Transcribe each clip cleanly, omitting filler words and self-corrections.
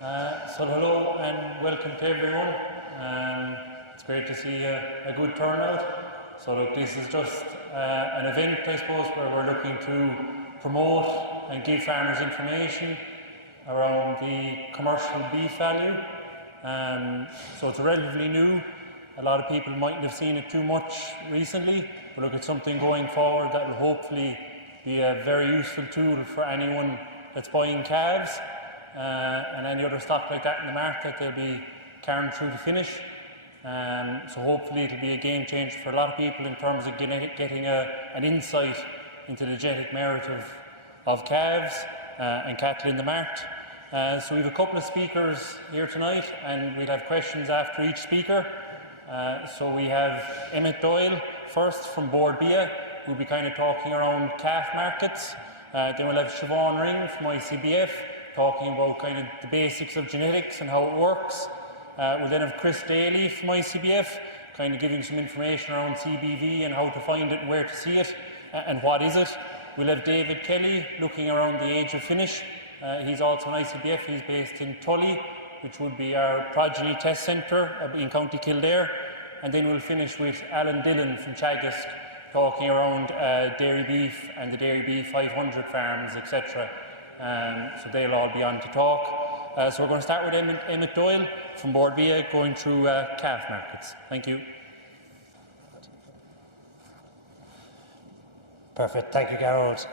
So hello and welcome to everyone. It's great to see a good turnout. So look, this is just an event, I suppose, where we're looking to promote and give farmers information around the commercial beef value. So it's relatively new. A lot of people mightn't have seen it too much recently, but look, it's something going forward that will hopefully be a very useful tool for anyone that's buying calves and any other stock like that in the Mart that they'll be carrying through to finish. So hopefully it'll be a game changer for a lot of people in terms of getting an insight into the genetic merit of calves and cattle in the Mart. So we have a couple of speakers here tonight, and we'll have questions after each speaker. So we have Emmett Doyle first from Bord Bia, who'll be kind of talking around calf markets. Then we'll have Siobhan Ring from ICBF talking about kind of the basics of genetics and how it works. We'll then have Chris Daly from ICBF kind of giving some information around CBV and how to find it and where to see it and what is it. We'll have David Kelly looking around the age of finish. He's also an ICBF. He's based in Tully, which would be our progeny test centre in County Kildare. And then we'll finish with Alan Dillon from Teagasc talking around dairy beef and the dairy beef 500 farms, etc. So they'll all be on to talk. So we're going to start with Emmett Doyle from Bord Bia going through calf markets. Thank you. Perfect. Thank you, Gerald.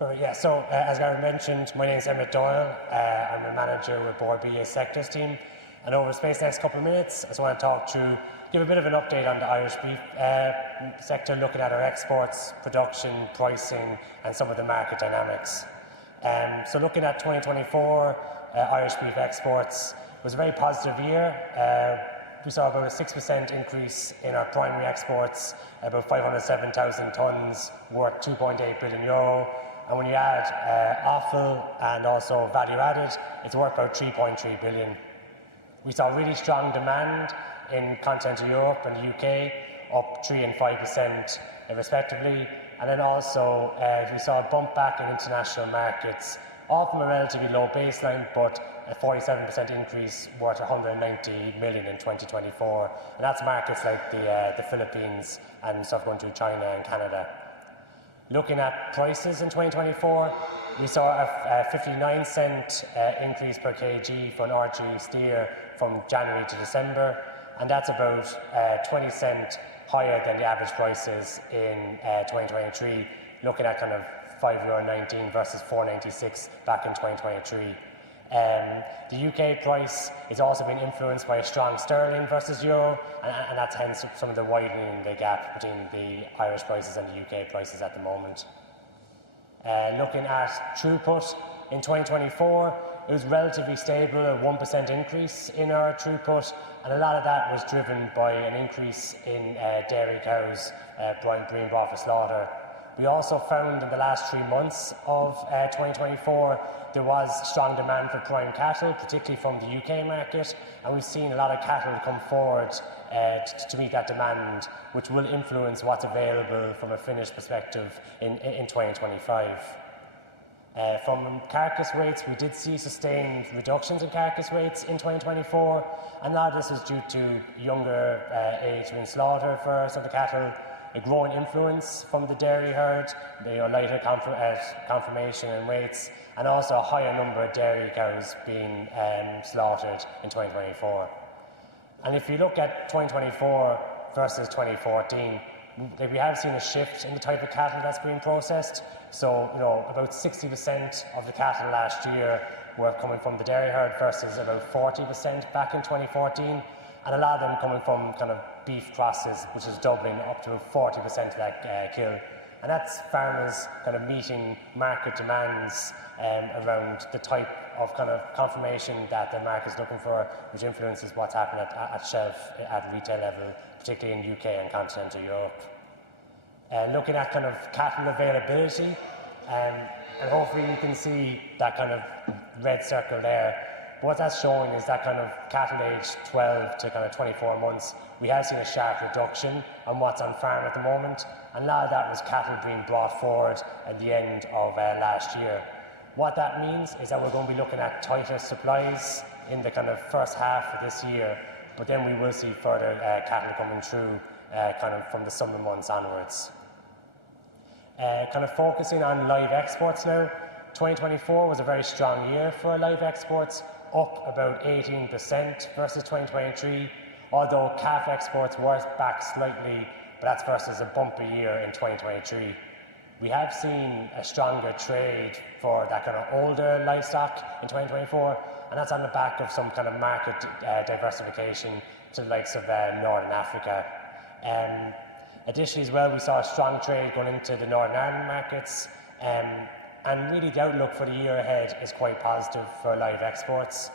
Yeah, so as Gary mentioned, my name is Emmett Doyle. I'm a manager with Bord Bia's sectors team. And over the space the next couple of minutes, I just want to give a bit of an update on the Irish beef sector, looking at our exports, production, pricing, and some of the market dynamics. So looking at 2024, Irish beef exports was a very positive year. We saw about a 6% increase in our primary exports, about 507,000 tonnes, worth €2.8 billion. And when you add offal and also value added, it's worth about 3.3 billion. We saw really strong demand in continental Europe and the UK, up 3% and 5% respectively. And then also we saw a bump back in international markets, all from a relatively low baseline, but a 47% increase worth 190 million in 2024. And that's markets like the Philippines and stuff going to China and Canada. Looking at prices in 2024, we saw a 59-cent increase per kg for an archery steer from January to December, and that's about 20 cent higher than the average prices in 2023, looking at kind of €5.19 versus €4.96 back in 2023. The UK price is also being influenced by a strong sterling versus euro, and that's hence some of the widening in the gap between the Irish prices and the UK prices at the moment. Looking at throughput in 2024, it was relatively stable, a 1% increase in our throughput, and a lot of that was driven by an increase in dairy cows being brought for slaughter. We also found in the last 3 months of 2024 there was strong demand for prime cattle, particularly from the UK market, and we've seen a lot of cattle come forward to meet that demand, which will influence what's available from a finished perspective in 2025. From carcass weights, we did see sustained reductions in carcass weights in 2024, and a lot of this was due to younger age being slaughtered for some of the cattle, a growing influence from the dairy herd, lighter conformation and weights, and also a higher number of dairy cows being slaughtered in 2024. And if you look at 2024 versus 2014, we have seen a shift in the type of cattle that's being processed. So, about 60% of the cattle last year were coming from the dairy herd versus about 40% back in 2014. And a lot of them coming from kind of beef crosses, which is doubling up to 40% of that kill. And that's farmers kind of meeting market demands around the type of kind of confirmation that the market is looking for, which influences what's happening at shelf at retail level, particularly in UK and continental Europe. Looking at kind of cattle availability, and hopefully you can see that kind of red circle there. What that's showing is that kind of cattle aged 12 to kind of 24 months, we have seen a sharp reduction on what's on farm at the moment, and a lot of that was cattle being brought forward at the end of last year. What that means is that we're going to be looking at tighter supplies in the kind of first half of this year, but then we will see further cattle coming through kind of from the summer months onwards. Kind of focusing on live exports now, 2024 was a very strong year for live exports, up about 18% versus 2023, although calf exports were back slightly, but that's versus a bumpy year in 2023. We have seen a stronger trade for that kind of older livestock in 2024, and that's on the back of some kind of market diversification to the likes of Northern Africa. Additionally as well, we saw a strong trade going into the Northern Ireland markets, and really the outlook for the year ahead is quite positive for live exports.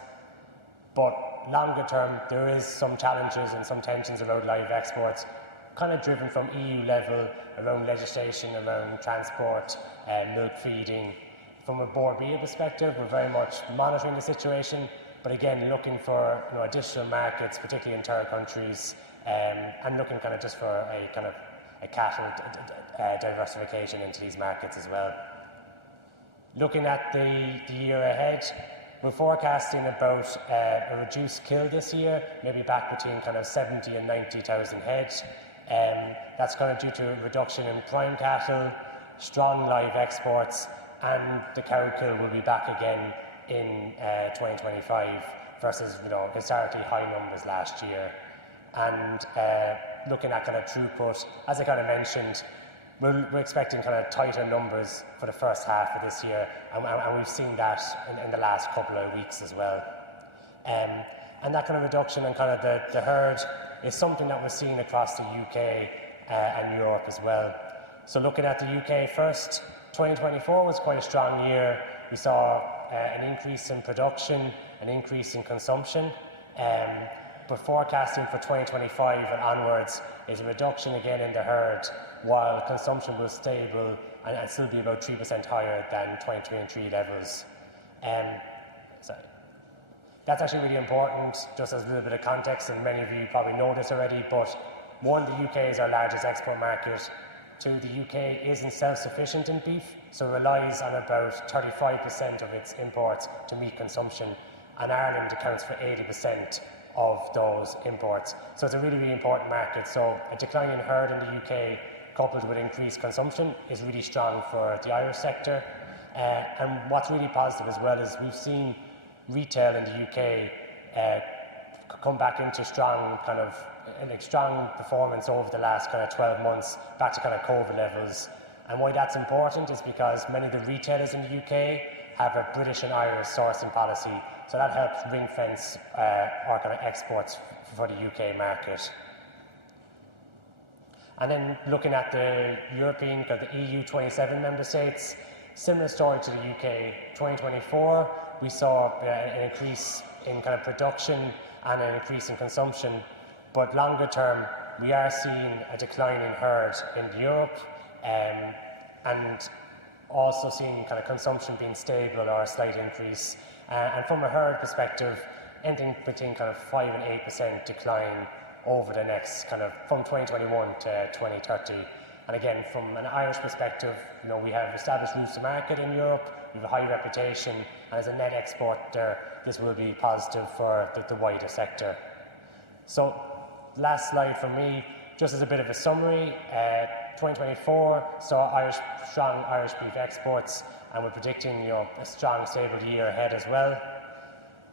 But longer term, there is some challenges and some tensions around live exports, kind of driven from EU level around legislation, around transport, milk feeding. From a Bord Bia perspective, we're very much monitoring the situation, but again, looking for additional markets, particularly in third countries, and looking kind of just for a kind of a cattle diversification into these markets as well. Looking at the year ahead, we're forecasting about a reduced kill this year, maybe back between kind of 70 and 90,000 head. That's kind of due to a reduction in prime cattle, strong live exports, and the cow kill will be back again in 2025 versus historically high numbers last year. And looking at kind of throughput, as I kind of mentioned, we're expecting kind of tighter numbers for the first half of this year, and we've seen that in the last couple of weeks as well. And that kind of reduction in kind of the herd is something that we're seeing across the UK and Europe as well. So looking at the UK first, 2024 was quite a strong year. We saw an increase in production, an increase in consumption, but forecasting for 2025 and onwards is a reduction again in the herd, while consumption was stable and still be about 3% higher than 2023 levels. That's actually really important, just as a little bit of context, and many of you probably know this already, but one, the UK is our largest export market. Two, the UK isn't self-sufficient in beef, so relies on about 35% of its imports to meet consumption, and Ireland accounts for 80% of those imports. So it's a really, really important market. So a decline in herd in the UK coupled with increased consumption is really strong for the Irish sector. And what's really positive as well is we've seen retail in the UK come back into strong performance over the last kind of 12 months, back to kind of COVID levels. And why that's important is because many of the retailers in the UK have a British and Irish sourcing policy, so that helps ring fence our kind of exports for the UK market. And then looking at the European, the EU 27 member states, similar story to the UK. 2024, we saw an increase in kind of production and an increase in consumption, but longer term, we are seeing a decline in herd in Europe, and also seeing kind of consumption being stable or a slight increase. And from a herd perspective, anything between kind of 5 and 8% decline over the next kind of from 2021 to 2030. And again, from an Irish perspective, we have established routes to market in Europe, we have a high reputation, and as a net exporter, this will be positive for the wider sector. So, last slide from me, just as a bit of a summary, 2024 saw strong Irish beef exports, and we're predicting a strong, stable year ahead as well.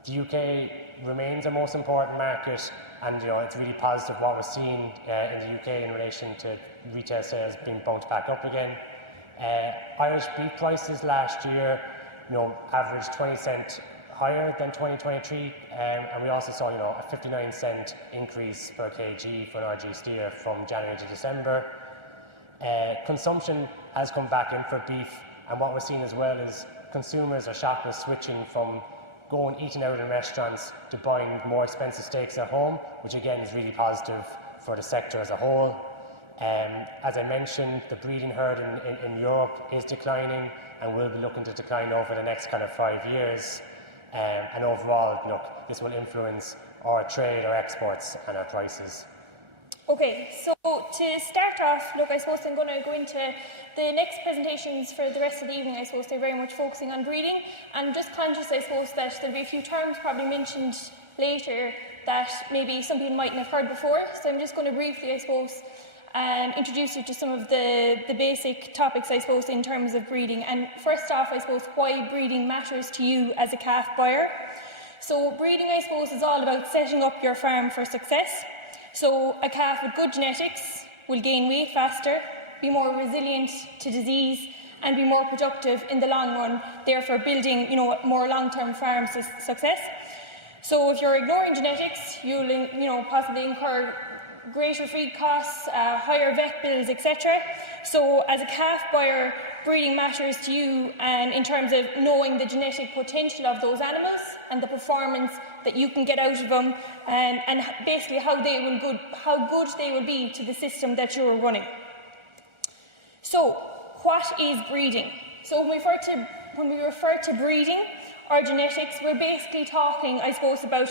The UK remains our most important market, and it's really positive what we're seeing in the UK in relation to retail sales being bounced back up again. Irish beef prices last year, averaged 20 cents higher than 2023, and we also saw a 59-cent increase per kg for an RG steer from January to December. Consumption has come back in for beef, and what we're seeing as well is consumers or shoppers switching from eating out in restaurants to buying more expensive steaks at home, which again is really positive for the sector as a whole. As I mentioned, the breeding herd in Europe is declining and will be looking to decline over the next kind of 5 years. And overall, this will influence our trade, our exports, and our prices. Okay, so to start off, I suppose I'm going to go into the next presentations for the rest of the evening, I suppose they're very much focusing on breeding. I'm just conscious, I suppose, that there'll be a few terms probably mentioned later that maybe some people mightn't have heard before. So I'm just going to briefly, I suppose, introduce you to some of the basic topics, I suppose, in terms of breeding. And first off, I suppose, why breeding matters to you as a calf buyer. So breeding, I suppose, is all about setting up your farm for success. So a calf with good genetics will gain weight faster, be more resilient to disease, and be more productive in the long run, therefore building, more long-term farm success. So if you're ignoring genetics, you'll, possibly incur greater feed costs, higher vet bills, etc. So as a calf buyer, breeding matters to you in terms of knowing the genetic potential of those animals and the performance that you can get out of them, and basically how good they will be to the system that you're running. So what is breeding? So when we refer to breeding or genetics, we're basically talking, I suppose, about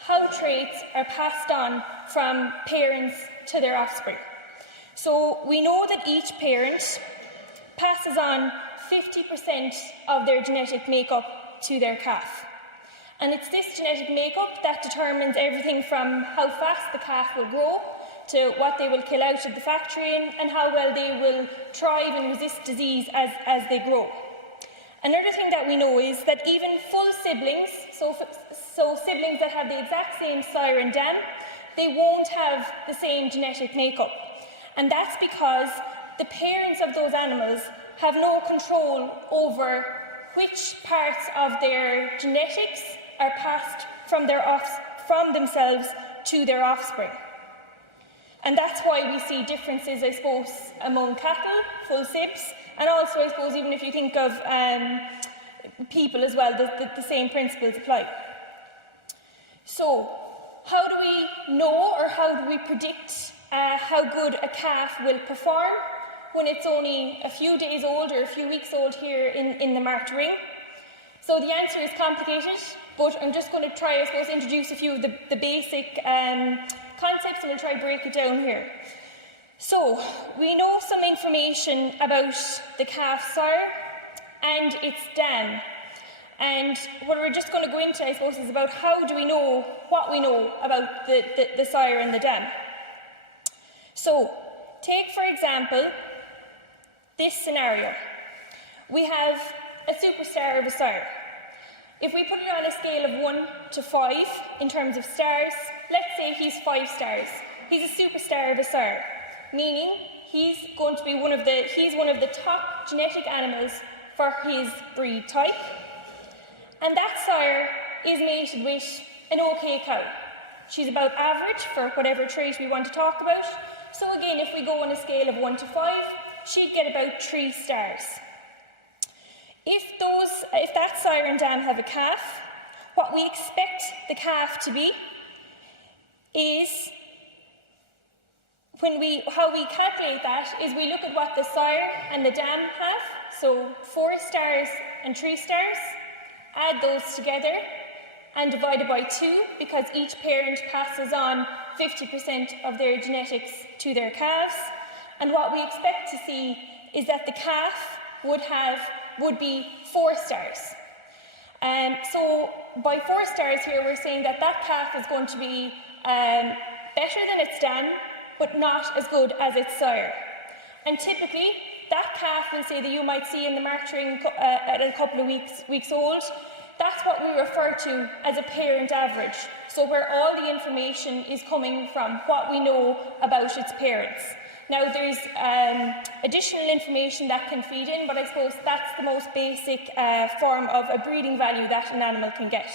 how traits are passed on from parents to their offspring. So we know that each parent passes on 50% of their genetic makeup to their calf. And it's this genetic makeup that determines everything from how fast the calf will grow to what they will kill out of the factory and how well they will thrive and resist disease as they grow. Another thing that we know is that even full siblings, so siblings that have the exact same sire and dam, they won't have the same genetic makeup. And that's because the parents of those animals have no control over which parts of their genetics are passed from themselves to their offspring. And that's why we see differences, I suppose, among cattle, full sibs, and also, I suppose, even if you think of people as well, the same principles apply. So, how do we know or how do we predict how good a calf will perform when it's only a few days old or a few weeks old here in the Mart ring? So the answer is complicated, but I'm just going to try, I suppose, introduce a few of the basic concepts, and we'll try to break it down here. So, we know some information about the calf sire and its dam. And what we're just going to go into, I suppose, is about how do we know what we know about the sire and the dam. So, take, for example, this scenario. We have a superstar of a sire. If we put it on a scale of 1 to 5 in terms of stars, let's say he's 5 stars. He's a superstar of a sire, meaning he's going to be one of the top genetic animals for his breed type. And that sire is mated with an okay cow. She's about average for whatever trait we want to talk about. So again, if we go on a scale of 1 to 5, she'd get about 3 stars. If that sire and dam have a calf, what we expect the calf to be is, how we calculate that is we look at what the sire and the dam have, so 4 stars and 3 stars, add those together and divide it by 2 because each parent passes on 50% of their genetics to their calves. And what we expect to see is that the calf would be 4 stars. So by 4 stars here, we're saying that calf is going to be better than its dam, but not as good as its sire. And typically, that calf, we'll say, that you might see in the Mart ring at a couple of weeks old, that's what we refer to as a parent average. So where all the information is coming from what we know about its parents. Now, there's additional information that can feed in, but I suppose that's the most basic form of a breeding value that an animal can get.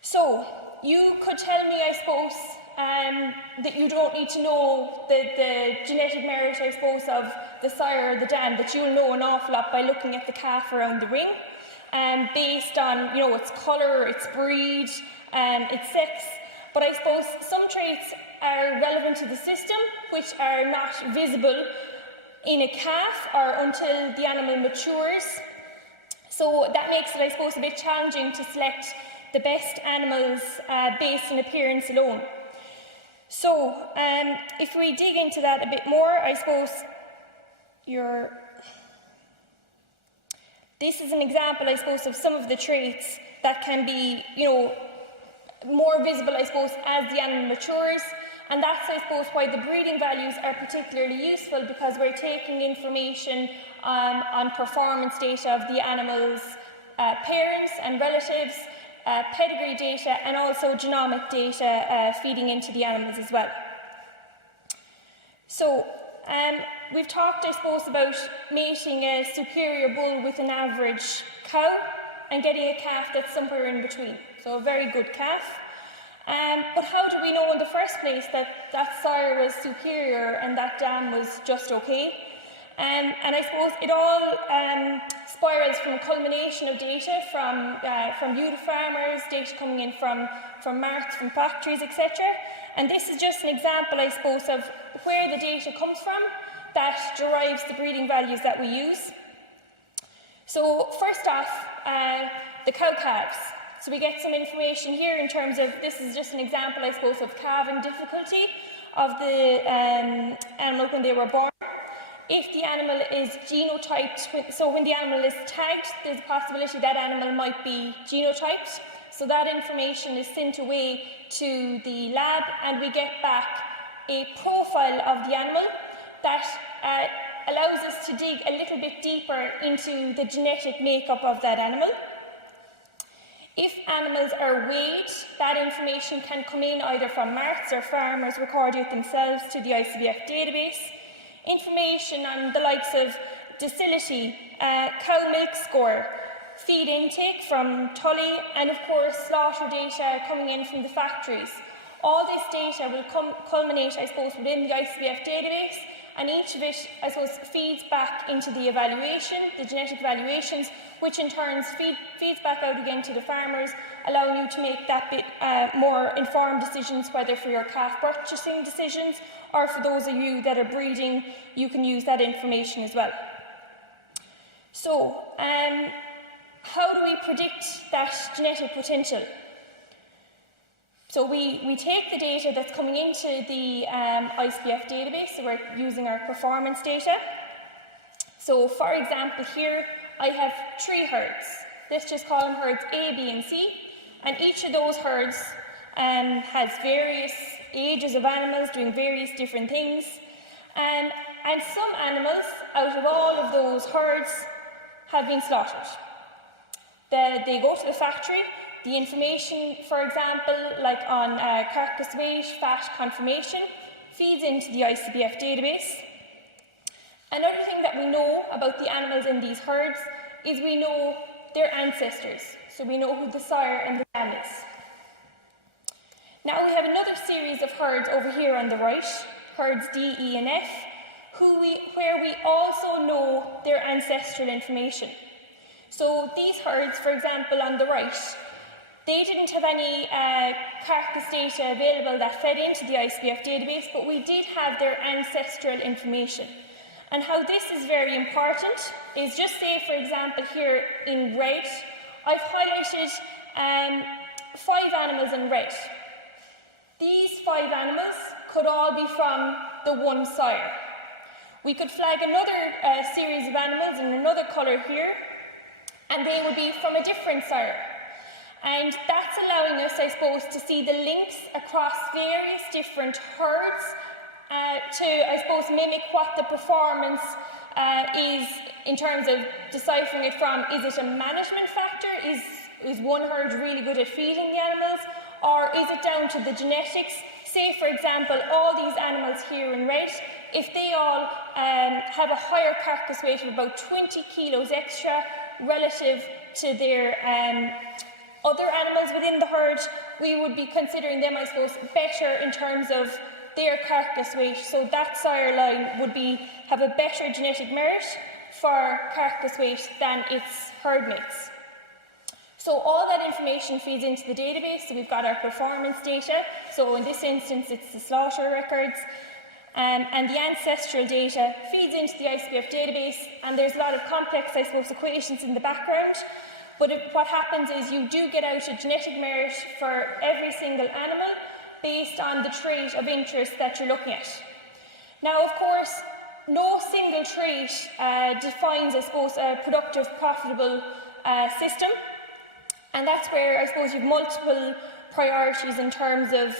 So, you could tell me, I suppose, that you don't need to know the genetic merit, I suppose, of the sire or the dam, that you'll know an awful lot by looking at the calf around the ring, based on, its colour, its breed, its sex. But I suppose some traits are relevant to the system, which are not visible in a calf or until the animal matures. So that makes it, I suppose, a bit challenging to select the best animals based on appearance alone. So if we dig into that a bit more, I suppose This is an example, I suppose, of some of the traits that can be, more visible, I suppose, as the animal matures. And that's, I suppose, why the breeding values are particularly useful, because we're taking information on performance data of the animal's parents and relatives, pedigree data, and also genomic data feeding into the animals as well. So, we've talked, I suppose, about mating a superior bull with an average cow and getting a calf that's somewhere in between. So a very good calf. But how do we know in the first place that that sire was superior and that dam was just okay? And I suppose it all spirals from a culmination of data from ewe farmers, data coming in from Mart, from factories, etc. And this is just an example, I suppose, of where the data comes from that derives the breeding values that we use. So first off, the cow calves. So we get some information here in terms of, this is just an example, I suppose, of calving difficulty of the animal when they were born. If the animal is genotyped, so when the animal is tagged, there's a possibility that animal might be genotyped. So that information is sent away to the lab and we get back a profile of the animal that allows us to dig a little bit deeper into the genetic makeup of that animal. If animals are weighed, that information can come in either from Marts or farmers recording it themselves to the ICBF database. Information on the likes of docility, cow milk score, feed intake from Tully, and of course slaughter data coming in from the factories. All this data will culminate, I suppose, within the ICBF database, and each of it, I suppose, feeds back into the evaluation, the genetic evaluations, which in turn feeds back out again to the farmers, allowing you to make that bit more informed decisions, whether for your calf purchasing decisions or for those of you that are breeding, you can use that information as well. So, how do we predict that genetic potential? So we take the data that's coming into the ICBF database, so we're using our performance data. So for example here, I have 3 herds. Let's just call them herds A, B and C. And each of those herds has various ages of animals doing various different things. And some animals out of all of those herds have been slaughtered. They go to the factory. The information, for example, like on carcass weight, fat conformation, feeds into the ICBF database. Another thing that we know about the animals in these herds is we know their ancestors. So we know who the sire and the dam is. Now we have another series of herds over here on the right, herds D, E and F, where we also know their ancestral information. So these herds, for example, on the right, they didn't have any carcass data available that fed into the ICBF database, but we did have their ancestral information. And how this is very important is, just say, for example, here in red, I've highlighted 5 animals in red. These 5 animals could all be from the one sire. We could flag another series of animals in another colour here, and they would be from a different sire. And that's allowing us, I suppose, to see the links across various different herds to, I suppose, mimic what the performance is in terms of deciphering it from. Is it a management factor? Is one herd really good at feeding the animals? Or is it down to the genetics? Say, for example, all these animals here in red, if they all have a higher carcass weight of about 20 kilos extra relative to their other animals within the herd, we would be considering them, I suppose, better in terms of their carcass weight. So that sire line would have a better genetic merit for carcass weight than its herd mates. So all that information feeds into the database. So we've got our performance data. So in this instance, it's the slaughter records. And the ancestral data feeds into the ICBF database. And there's a lot of complex, I suppose, equations in the background. But what happens is you do get out a genetic merit for every single animal based on the trait of interest that you're looking at. Now, of course, no single trait defines, I suppose, a productive, profitable system. And that's where, I suppose, you've multiple priorities in terms of,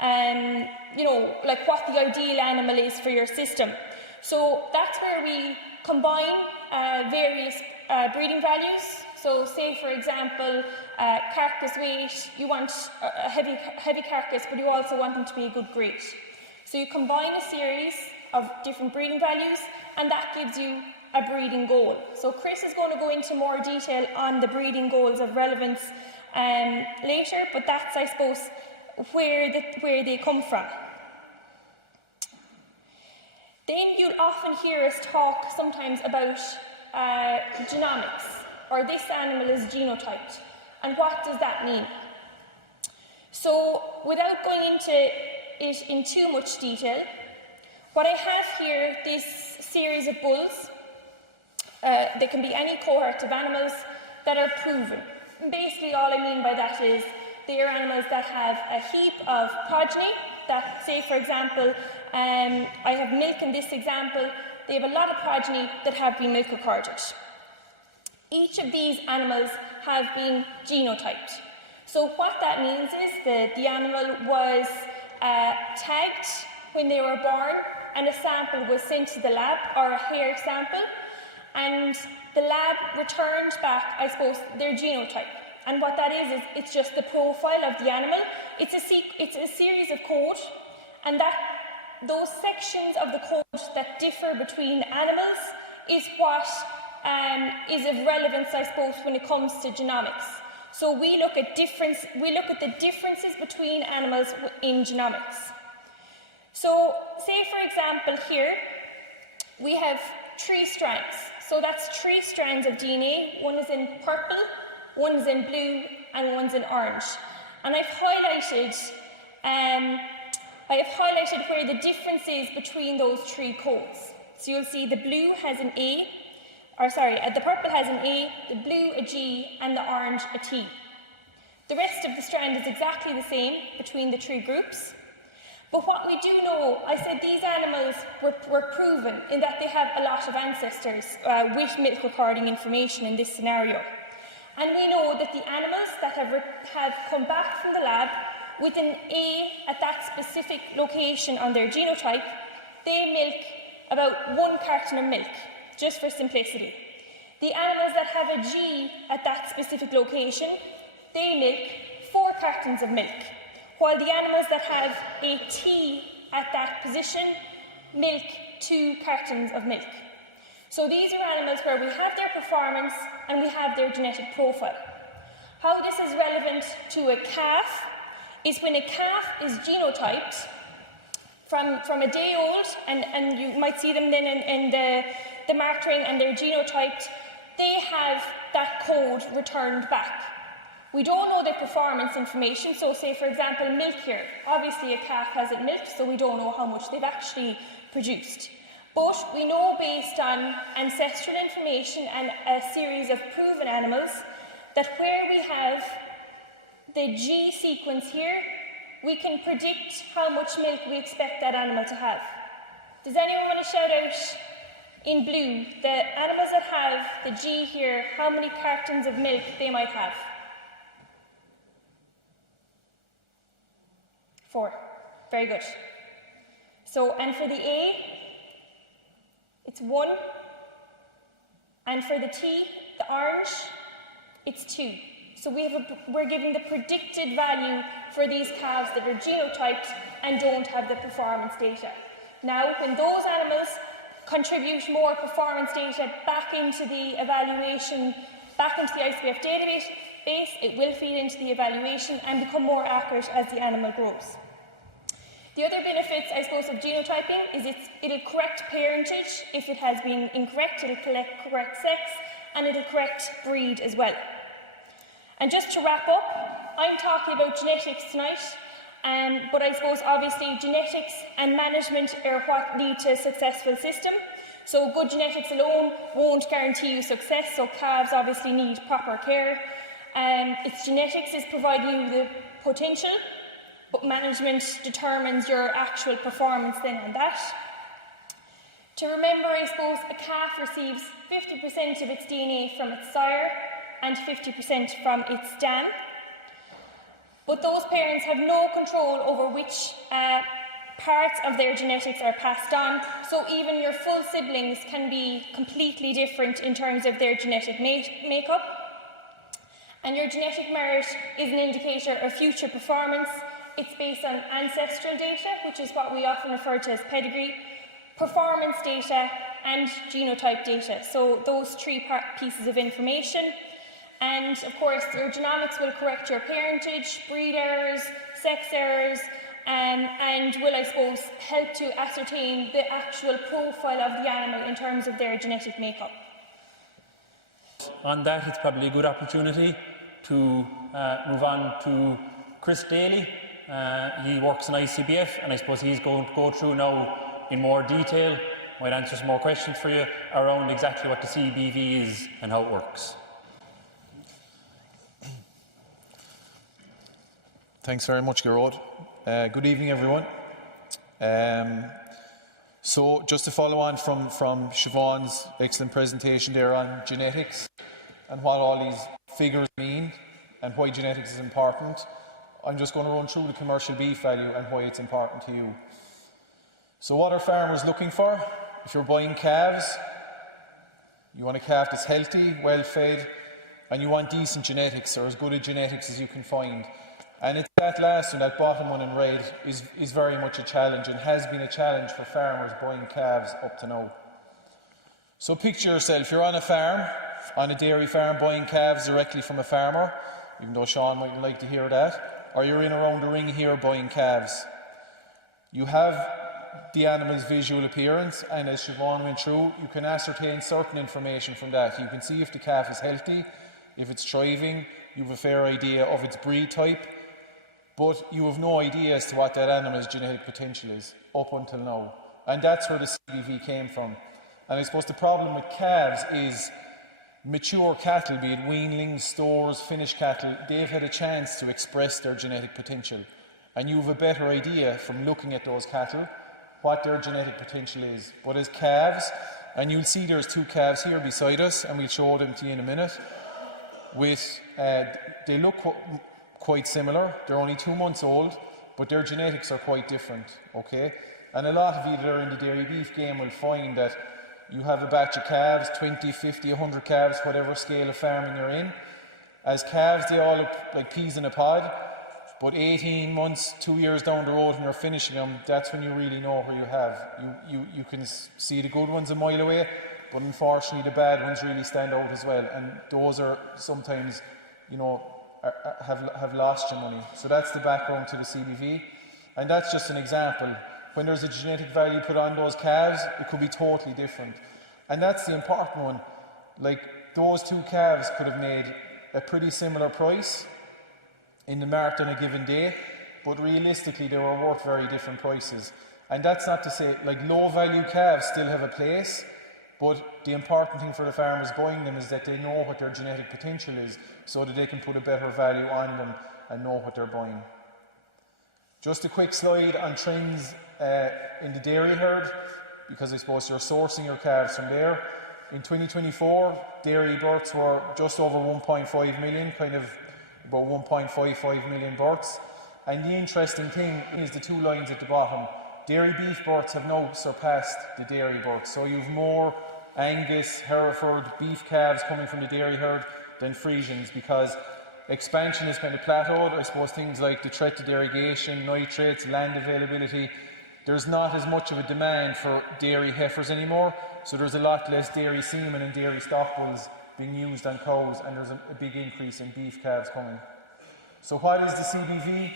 like what the ideal animal is for your system. So that's where we combine various breeding values. So say, for example, carcass weight, you want a heavy carcass, but you also want them to be a good grade. So you combine a series of different breeding values, and that gives you a breeding goal. So Chris is going to go into more detail on the breeding goals of relevance later, but that's, I suppose, where they come from. Then you'll often hear us talk sometimes about genomics, or this animal is genotyped. And what does that mean? So without going into it in too much detail, what I have here, this series of bulls, they can be any cohort of animals that are proven. And basically all I mean by that is they are animals that have a heap of progeny, that say, for example, I have milk in this example, they have a lot of progeny that have been milk recorded. Each of these animals have been genotyped. So what that means is that the animal was tagged when they were born, and a sample was sent to the lab, or a hair sample, and the lab returned back, I suppose, their genotype. And what that is it's just the profile of the animal. It's a series of code, and those sections of the code that differ between animals is what is of relevance, I suppose, when it comes to genomics. So we look at the differences between animals in genomics. So say, for example, here we have 3 strands. So that's 3 strands of DNA. One is in purple, one is in blue, and one's in orange. And I've highlighted where the difference is between those 3 codes. So you'll see the blue has an A, the purple has an A, the blue a G, and the orange a T. The rest of the strand is exactly the same between the 3 groups. But what we do know, I said these animals were proven in that they have a lot of ancestors with milk recording information in this scenario. And we know that the animals that have come back from the lab with an A at that specific location on their genotype, they milk about 1 carton of milk, just for simplicity. The animals that have a G at that specific location, they milk 4 cartons of milk, while the animals that have a T at that position milk 2 cartons of milk. So these are animals where we have their performance and we have their genetic profile. How this is relevant to a calf is when a calf is genotyped from a day old, and you might see them then in the Mart ring, and they're genotyped, they have that code returned back. We don't know their performance information, so say, for example, milk here. Obviously a calf hasn't milked, so we don't know how much they've actually produced. But we know, based on ancestral information and a series of proven animals, that where we have the G sequence here, we can predict how much milk we expect that animal to have. Does anyone want to shout out in blue the animals that have the G here, how many cartons of milk they might have? 4. Very good. So, and for the A, it's 1. And for the T, the orange, it's 2. So we're giving the predicted value for these calves that are genotyped and don't have the performance data. Now, when those animals contribute more performance data back into the evaluation, back into the ICBF database, it will feed into the evaluation and become more accurate as the animal grows. The other benefits, I suppose, of genotyping is it'll correct parentage. If it has been incorrect, it'll correct sex, and it'll correct breed as well. And just to wrap up, I'm talking about genetics tonight, but I suppose obviously genetics and management are what lead to a successful system. So good genetics alone won't guarantee you success, so calves obviously need proper care. It's genetics is providing you the potential, but management determines your actual performance then on that. To remember, I suppose, a calf receives 50% of its DNA from its sire and 50% from its dam. But those parents have no control over which parts of their genetics are passed on, so even your full siblings can be completely different in terms of their genetic makeup. And your genetic merit is an indicator of future performance. It's based on ancestral data, which is what we often refer to as pedigree, performance data, and genotype data. So those three pieces of information. And of course, your genomics will correct your parentage, breed errors, sex errors, and will, I suppose, help to ascertain the actual profile of the animal in terms of their genetic makeup. On that, it's probably a good opportunity to move on to Chris Daly. He works in ICBF, and I suppose he's going to go through now in more detail, might answer some more questions for you around exactly what the CBV is and how it works. Thanks very much, Gerard. Good evening, everyone. So just to follow on from Siobhan's excellent presentation there on genetics and what all these figures mean and why genetics is important, I'm just going to run through the commercial beef value and why it's important to you. So what are farmers looking for? If you're buying calves, you want a calf that's healthy, well-fed, and you want decent genetics, or as good a genetics as you can find. And it's that last one, that bottom one in red, is very much a challenge and has been a challenge for farmers buying calves up to now. So picture yourself, you're on a farm, on a dairy farm, buying calves directly from a farmer, even though Sean mightn't like to hear that, or you're in around the ring here buying calves. You have the animal's visual appearance, and as Siobhan went through, you can ascertain certain information from that. You can see if the calf is healthy, if it's thriving, you have a fair idea of its breed type, but you have no idea as to what that animal's genetic potential is up until now. And that's where the CBV came from. And I suppose the problem with calves is mature cattle, be it weanlings, stores, finished cattle, they've had a chance to express their genetic potential. And you have a better idea from looking at those cattle what their genetic potential is. But as calves, and you'll see there's two calves here beside us, and we'll show them to you in a minute, they look quite similar. They're only 2 months old, but their genetics are quite different, okay? And a lot of you that are in the dairy beef game will find that you have a batch of calves, 20, 50, 100 calves, whatever scale of farming you're in. As calves, they all look like peas in a pod, but 18 months, 2 years down the road when you're finishing them, that's when you really know where you have. You can see the good ones a mile away, but unfortunately the bad ones really stand out as well, and those are sometimes, you know, have lost your money. So that's the background to the CBV, and that's just an example. When there's a genetic value put on those calves, it could be totally different, and that's the important one. Like, those two calves could have made a pretty similar price in the Mart on a given day, but realistically they were worth very different prices. And that's not to say, like, low value calves still have a place, but the important thing for the farmers buying them is that they know what their genetic potential is, so that they can put a better value on them and know what they're buying. Just a quick slide on trends in the dairy herd, because I suppose you're sourcing your calves from there. In 2024, dairy births were just over 1.5 million, kind of about 1.55 million births. And the interesting thing is the two lines at the bottom. Dairy beef births have now surpassed the dairy births. So you've more Angus, Hereford, beef calves coming from the dairy herd than Friesians, because expansion has kind of plateaued. I suppose things like the threat to irrigation, nitrates, land availability, there's not as much of a demand for dairy heifers anymore, so there's a lot less dairy semen and dairy stock bulls being used on cows, and there's a big increase in beef calves coming. So what is the CBV?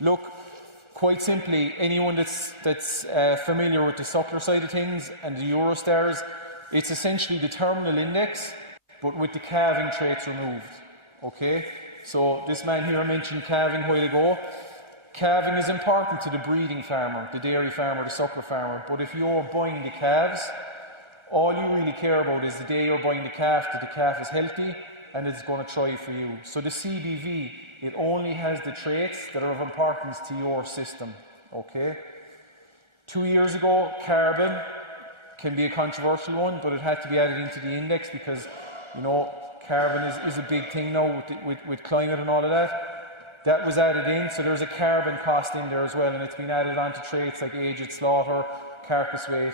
Look, quite simply, anyone that's familiar with the suckler side of things and the Eurostars, it's essentially the terminal index, but with the calving traits removed. Okay, so this man here mentioned calving a while ago. Calving is important to the breeding farmer, the dairy farmer, the suckler farmer, but if you're buying the calves, all you really care about is the day you're buying the calf, that the calf is healthy and it's going to thrive for you. So the CBV, it only has the traits that are of importance to your system. Okay. 2 years ago, carbon can be a controversial one, but it had to be added into the index because, you know, carbon is a big thing now with climate and all of that. That was added in, so there's a carbon cost in there as well, and it's been added onto traits like age at slaughter, carcass weight,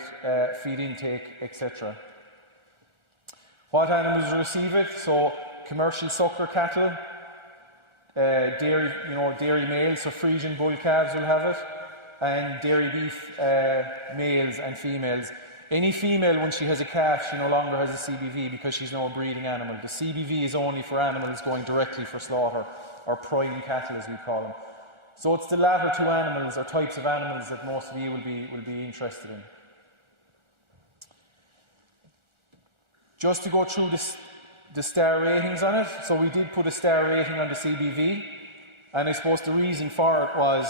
feed intake, etc. What animals receive it? So commercial suckler cattle, dairy males, so Frisian bull calves will have it, and dairy beef males and females. Any female, when she has a calf, she no longer has a CBV because she's now a breeding animal. The CBV is only for animals going directly for slaughter, or prime cattle as we call them. So it's the latter two animals or types of animals that most of you will be interested in. Just to go through the star ratings on it, so we did put a star rating on the CBV, and I suppose the reason for it was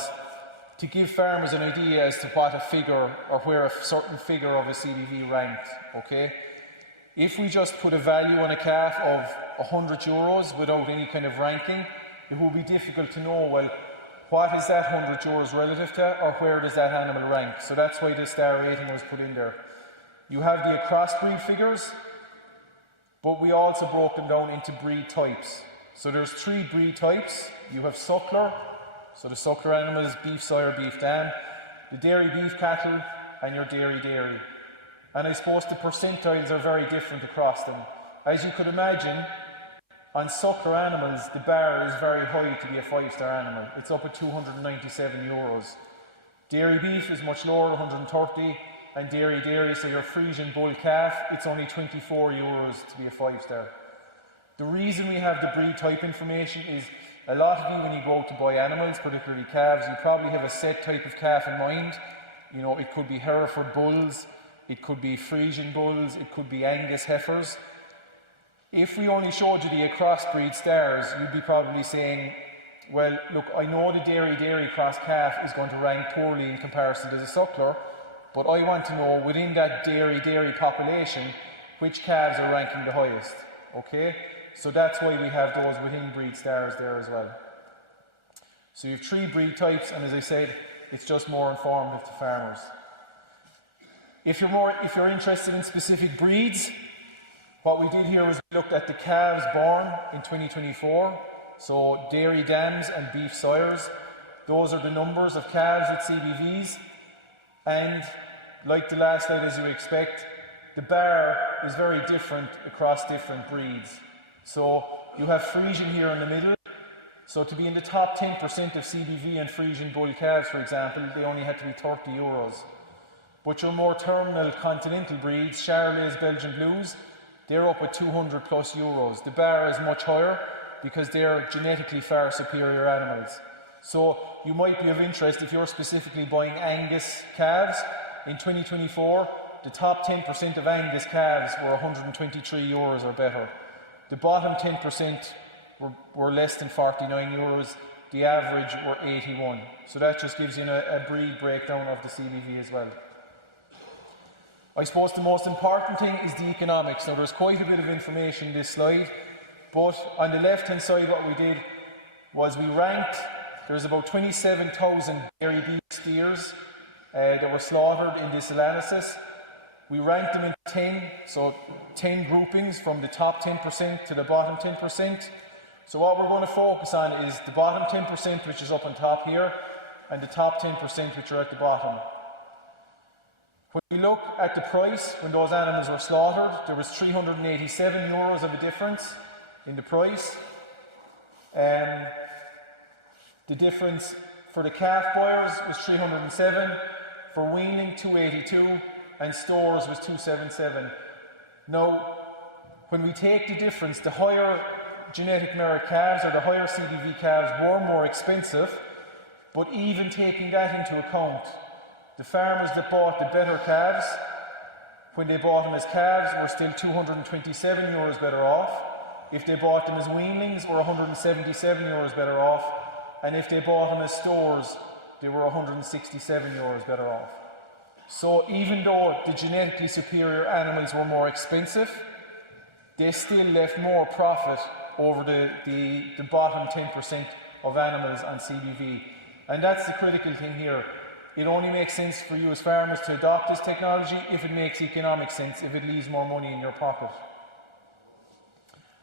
to give farmers an idea as to what a figure or where a certain figure of a CBV ranked, okay? If we just put a value on a calf of €100 without any kind of ranking, it will be difficult to know, well, what is that €100 relative to, or where does that animal rank? So that's why the star rating was put in there. You have the crossbreed figures, but we also broke them down into breed types. So there's 3 breed types. You have suckler, so the suckler animals, beef sire, beef dam, the dairy beef cattle, and your dairy. And I suppose the percentiles are very different across them. As you could imagine, on suckler animals, the bar is very high to be a 5-star animal. It's up at €297. Dairy beef is much lower, 130, and dairy, so your Frisian bull calf, it's only €24 to be a 5-star. The reason we have the breed type information is a lot of you, when you go out to buy animals, particularly calves, you probably have a set type of calf in mind. You know, it could be Hereford bulls, it could be Frisian bulls, it could be Angus heifers. If we only showed you the crossbreed stars, you'd be probably saying, well, look, I know the dairy cross calf is going to rank poorly in comparison to the suckler, but I want to know within that dairy population, which calves are ranking the highest, okay? So that's why we have those within breed stars there as well. So you have 3 breed types, and as I said, it's just more informative to farmers. If you're interested in specific breeds, what we did here was we looked at the calves born in 2024, so dairy dams and beef sires. Those are the numbers of calves with CBVs, and like the last slide, as you expect, the bar is very different across different breeds. So you have Frisian here in the middle. So to be in the top 10% of CBV and Frisian bull calves, for example, they only had to be €30. But your more terminal continental breeds, Charolais, Belgian Blues, they're up at €200+. The bar is much higher because they're genetically far superior animals. So you might be of interest if you're specifically buying Angus calves. In 2024, the top 10% of Angus calves were €123 or better. The bottom 10% were less than €49. The average were 81. So that just gives you a breed breakdown of the CBV as well. I suppose the most important thing is the economics. Now there's quite a bit of information in this slide, but on the left-hand side what we did was we ranked, there's about 27,000 dairy beef steers that were slaughtered in this analysis. We ranked them in 10 groupings from the top 10% to the bottom 10%. So what we're going to focus on is the bottom 10%, which is up on top here, and the top 10%, which are at the bottom. When we look at the price, when those animals were slaughtered, there was €387 of a difference in the price. The difference for the calf buyers was 307, for weaning 282, and stores was 277. Now, when we take the difference, the higher genetic merit calves or the higher CBV calves were more expensive, but even taking that into account, the farmers that bought the better calves, when they bought them as calves, were still €227 better off. If they bought them as weanlings, were €177 better off. And if they bought them as stores, they were €167 better off. So even though the genetically superior animals were more expensive, they still left more profit over the bottom 10% of animals on CBV. And that's the critical thing here. it only makes sense for you as farmers to adopt this technology if it makes economic sense, if it leaves more money in your pocket.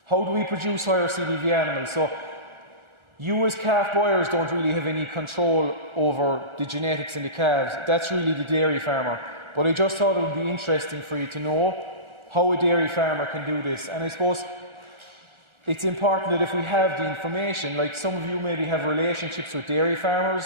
How do we produce higher CBV animals? So you as calf buyers don't really have any control over the genetics in the calves. That's really the dairy farmer. But I just thought it would be interesting for you to know how a dairy farmer can do this. And I suppose it's important that if we have the information, like some of you maybe have relationships with dairy farmers,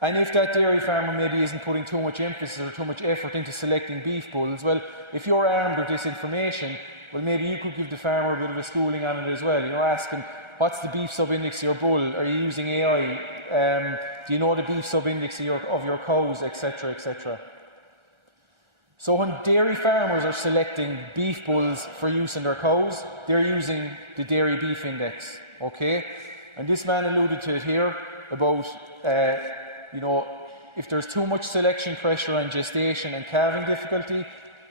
and if that dairy farmer maybe isn't putting too much emphasis or too much effort into selecting beef bulls, well, if you're armed with this information, well, maybe you could give the farmer a bit of a schooling on it as well. You know, ask him, what's the beef sub-index of your bull? Are you using AI? Do you know the beef sub-index of your cows, etc., etc.? So when dairy farmers are selecting beef bulls for use in their cows, they're using the dairy beef index, okay? And this man alluded to it here about, you know, if there's too much selection pressure on gestation and calving difficulty,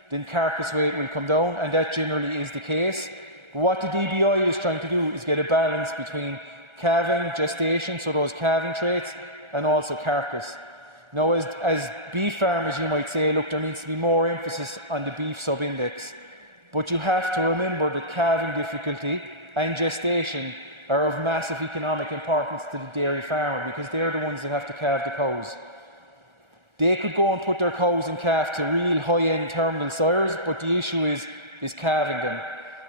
then carcass weight will come down, and that generally is the case. But what the DBI is trying to do is get a balance between calving, gestation, so those calving traits, and also carcass. Now, as beef farmers, you might say, look, there needs to be more emphasis on the beef sub-index. But you have to remember that calving difficulty and gestation are of massive economic importance to the dairy farmer, because they're the ones that have to calve the cows. They could go and put their cows in calf to real high-end terminal sires, but the issue is calving them.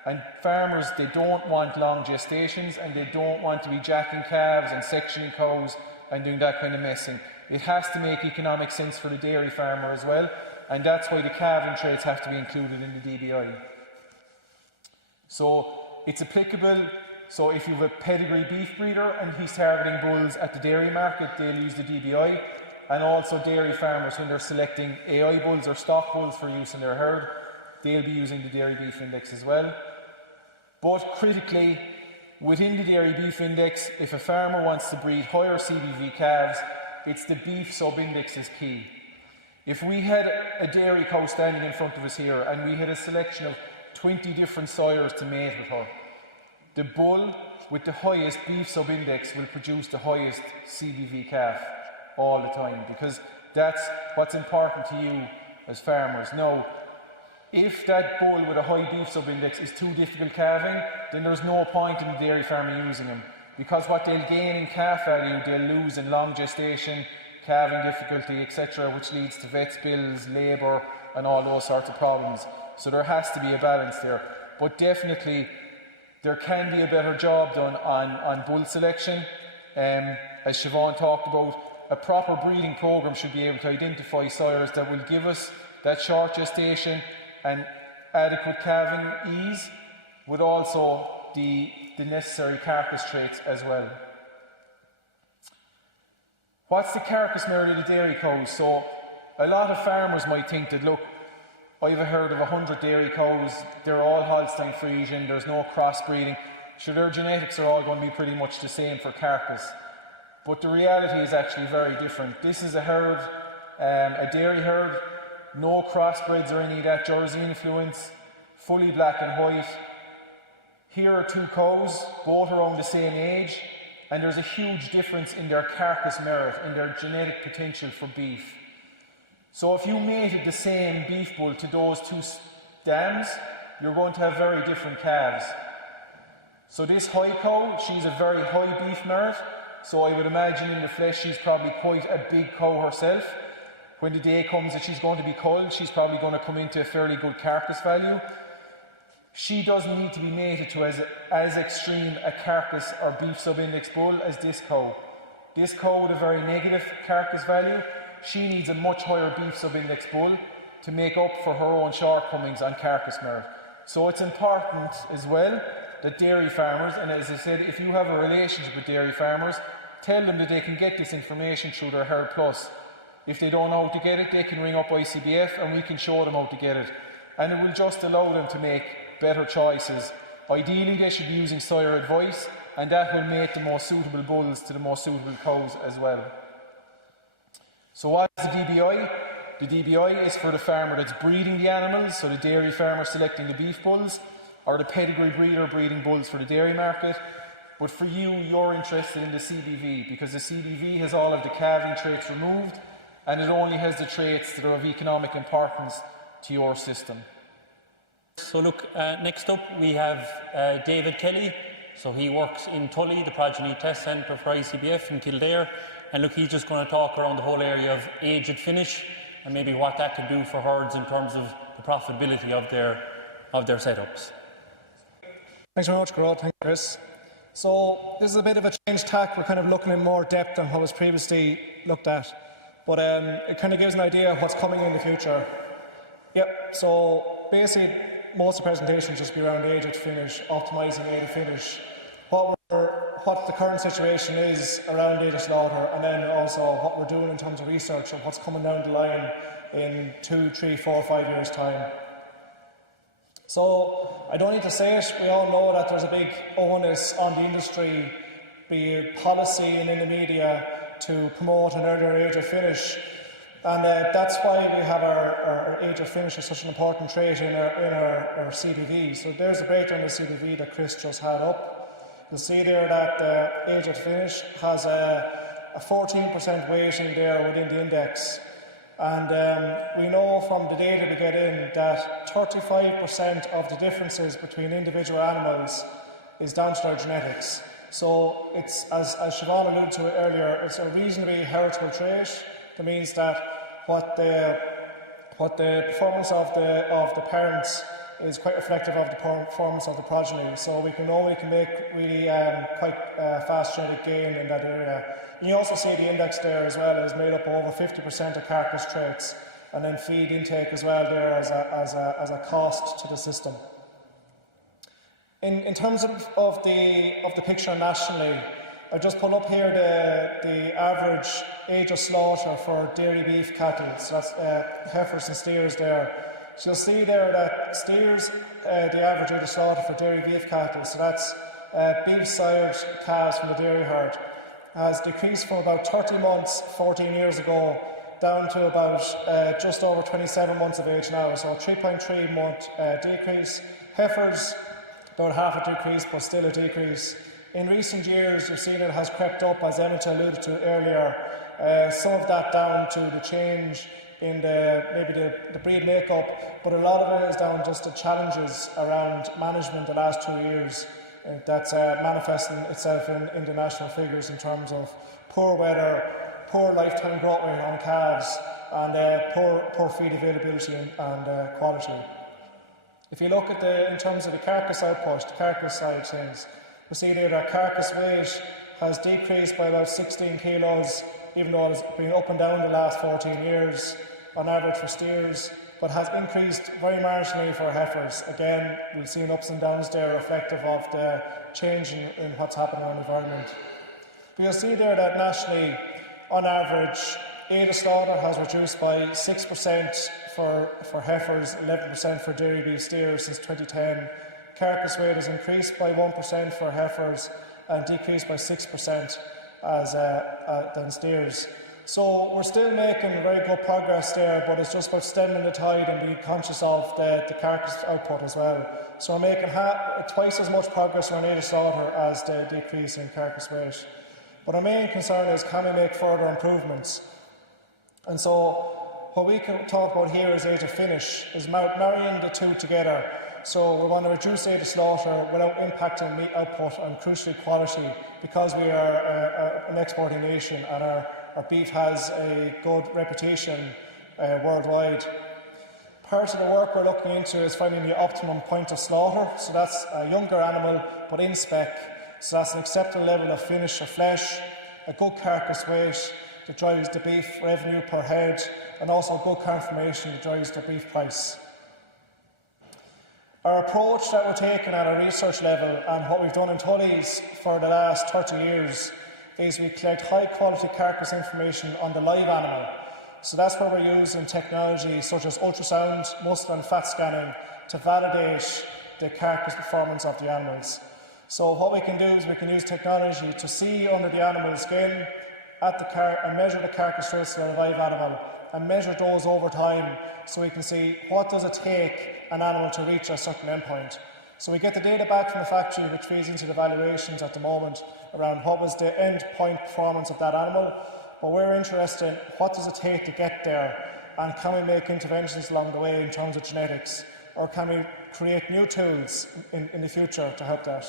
And farmers, they don't want long gestations, and they don't want to be jacking calves and sectioning cows and doing that kind of messing. It has to make economic sense for the dairy farmer as well, and that's why the calving traits have to be included in the DBI. So it's applicable. So if you have a pedigree beef breeder and he's targeting bulls at the dairy market, they'll use the DBI. And also dairy farmers, when they're selecting AI bulls or stock bulls for use in their herd, they'll be using the dairy beef index as well. But critically, within the dairy beef index, if a farmer wants to breed higher CBV calves, it's the beef sub-index is key. If we had a dairy cow standing in front of us here and we had a selection of 20 different sires to mate with her, the bull with the highest beef sub-index will produce the highest CBV calf all the time, because that's what's important to you as farmers. Now, if that bull with a high beef sub-index is too difficult calving, then there's no point in the dairy farmer using him, because what they'll gain in calf value, they'll lose in long gestation, calving difficulty, etc., which leads to vet bills, labour, and all those sorts of problems. So there has to be a balance there. But definitely, there can be a better job done on bull selection. As Siobhan talked about, a proper breeding programme should be able to identify sires that will give us that short gestation and adequate calving ease, with also the necessary carcass traits as well. What's the carcass merit of the dairy cows? So a lot of farmers might think that, look, I've heard of 100 dairy cows, they're all Holstein Friesian, there's no crossbreeding. Sure, their genetics are all going to be pretty much the same for carcass. But the reality is actually very different. This is a herd, a dairy herd, no crossbreds or any of that Jersey influence, fully black and white. Here are two cows, both around the same age, and there's a huge difference in their carcass merit, in their genetic potential for beef. So if you mated the same beef bull to those two dams, you're going to have very different calves. So this high cow, she's a very high beef merit, so I would imagine in the flesh she's probably quite a big cow herself. When the day comes that she's going to be culled, she's probably going to come into a fairly good carcass value. She doesn't need to be mated to as extreme a carcass or beef sub-index bull as this cow. This cow with a very negative carcass value, she needs a much higher beef sub-index bull to make up for her own shortcomings on carcass merit. So it's important as well that dairy farmers, and as I said, if you have a relationship with dairy farmers, tell them that they can get this information through their Herd Plus. If they don't know how to get it, they can ring up ICBF and we can show them how to get it. And it will just allow them to make better choices. Ideally, they should be using sire advice, and that will make the most suitable bulls to the most suitable cows as well. So what is the DBI? The DBI is for the farmer that's breeding the animals, so the dairy farmer selecting the beef bulls, or the pedigree breeder breeding bulls for the dairy market. But for you, you're interested in the CBV, because the CBV has all of the calving traits removed, and it only has the traits that are of economic importance to your system. So look, next up we have David Kelly. So he works in Tully, the Progeny Test Centre for ICBF in Kildare. And look, he's just going to talk around the whole area of age at finish and maybe what that can do for herds in terms of the profitability of their setups. Thanks very much, Corrin. Thanks, Chris. So this is a bit of a change tack. We're kind of looking in more depth than what was previously looked at. But it kind of gives an idea of what's coming in the future. Yep, so basically most of the presentation just be around age at finish, optimising age at finish, what the current situation is around age of slaughter, and then also what we're doing in terms of research and what's coming down the line in 2, 3, 4, 5 years' time. So I don't need to say it, we all know that there's a big onus on the industry, be it policy and in the media, to promote an earlier age of finish. And that's why we have our age of finish as such an important trait in our CDV. So there's a breakdown of the CDV that Chris just had up. You'll see there that the age of finish has a 14% weighting there within the index. And we know from the data we get in that 35% of the differences between individual animals is down to their genetics. So it's, as Siobhan alluded to earlier, it's a reasonably heritable trait. That means that what the performance of the parents is quite reflective of the performance of the progeny. So we can make really quite fast genetic gain in that area. And you also see the index there as well is made up of over 50% of carcass traits, and then feed intake as well there as a cost to the system. In terms of the picture nationally, I've just put up here the average age of slaughter for dairy beef cattle, so that's heifers and steers there. So you'll see there that steers, the average age of slaughter for dairy beef cattle, so that's beef sired calves from the dairy herd, has decreased from about 30 months 14 years ago down to about just over 27 months of age now, so a 3.3 month decrease. Heifers, about half a decrease, but still a decrease. In recent years, you've seen it has crept up, as Emmett alluded to earlier. Some of that down to the change in the breed makeup, but a lot of it is down just to challenges around management the last 2 years. That's manifesting itself in the national figures in terms of poor weather, poor lifetime growth rate on calves, and poor feed availability and quality. If you look at in terms of the carcass output, the carcass side of things, we see there that carcass weight has decreased by about 16 kilos, even though it's been up and down the last 14 years on average for steers, but has increased very marginally for heifers. Again, we've seen ups and downs there reflective of the change in what's happening in the environment. But you'll see there that nationally, on average, age of slaughter has reduced by 6% for heifers, 11% for dairy beef steers since 2010. Carcass weight has increased by 1% for heifers and decreased by 6% than steers. So we're still making very good progress there, but it's just about stemming the tide and being conscious of the carcass output as well. So we're making twice as much progress on age of slaughter as the decrease in carcass weight. But our main concern is, can we make further improvements? And so what we can talk about here is age of finish, is marrying the two together. So we want to reduce age of slaughter without impacting meat output and crucially quality, because we are an exporting nation and our beef has a good reputation worldwide. Part of the work we're looking into is finding the optimum point of slaughter. So that's a younger animal but in spec. So that's an acceptable level of finish or flesh, a good carcass weight that drives the beef revenue per head, and also good conformation that drives the beef price. Our approach that we're taking at a research level, and what we've done in Tully's for the last 30 years, is we collect high quality carcass information on the live animal. So that's where we're using technology such as ultrasound, muscle and fat scanning to validate the carcass performance of the animals. So what we can do is we can use technology to see under the animal's skin and measure the carcass traits of the live animal and measure those over time, so we can see what does it take an animal to reach a certain endpoint. So we get the data back from the factory, which feeds into the valuations at the moment around what was the end point performance of that animal. but we're interested in what does it take to get there, and can we make interventions along the way in terms of genetics, or can we create new tools in the future to help that.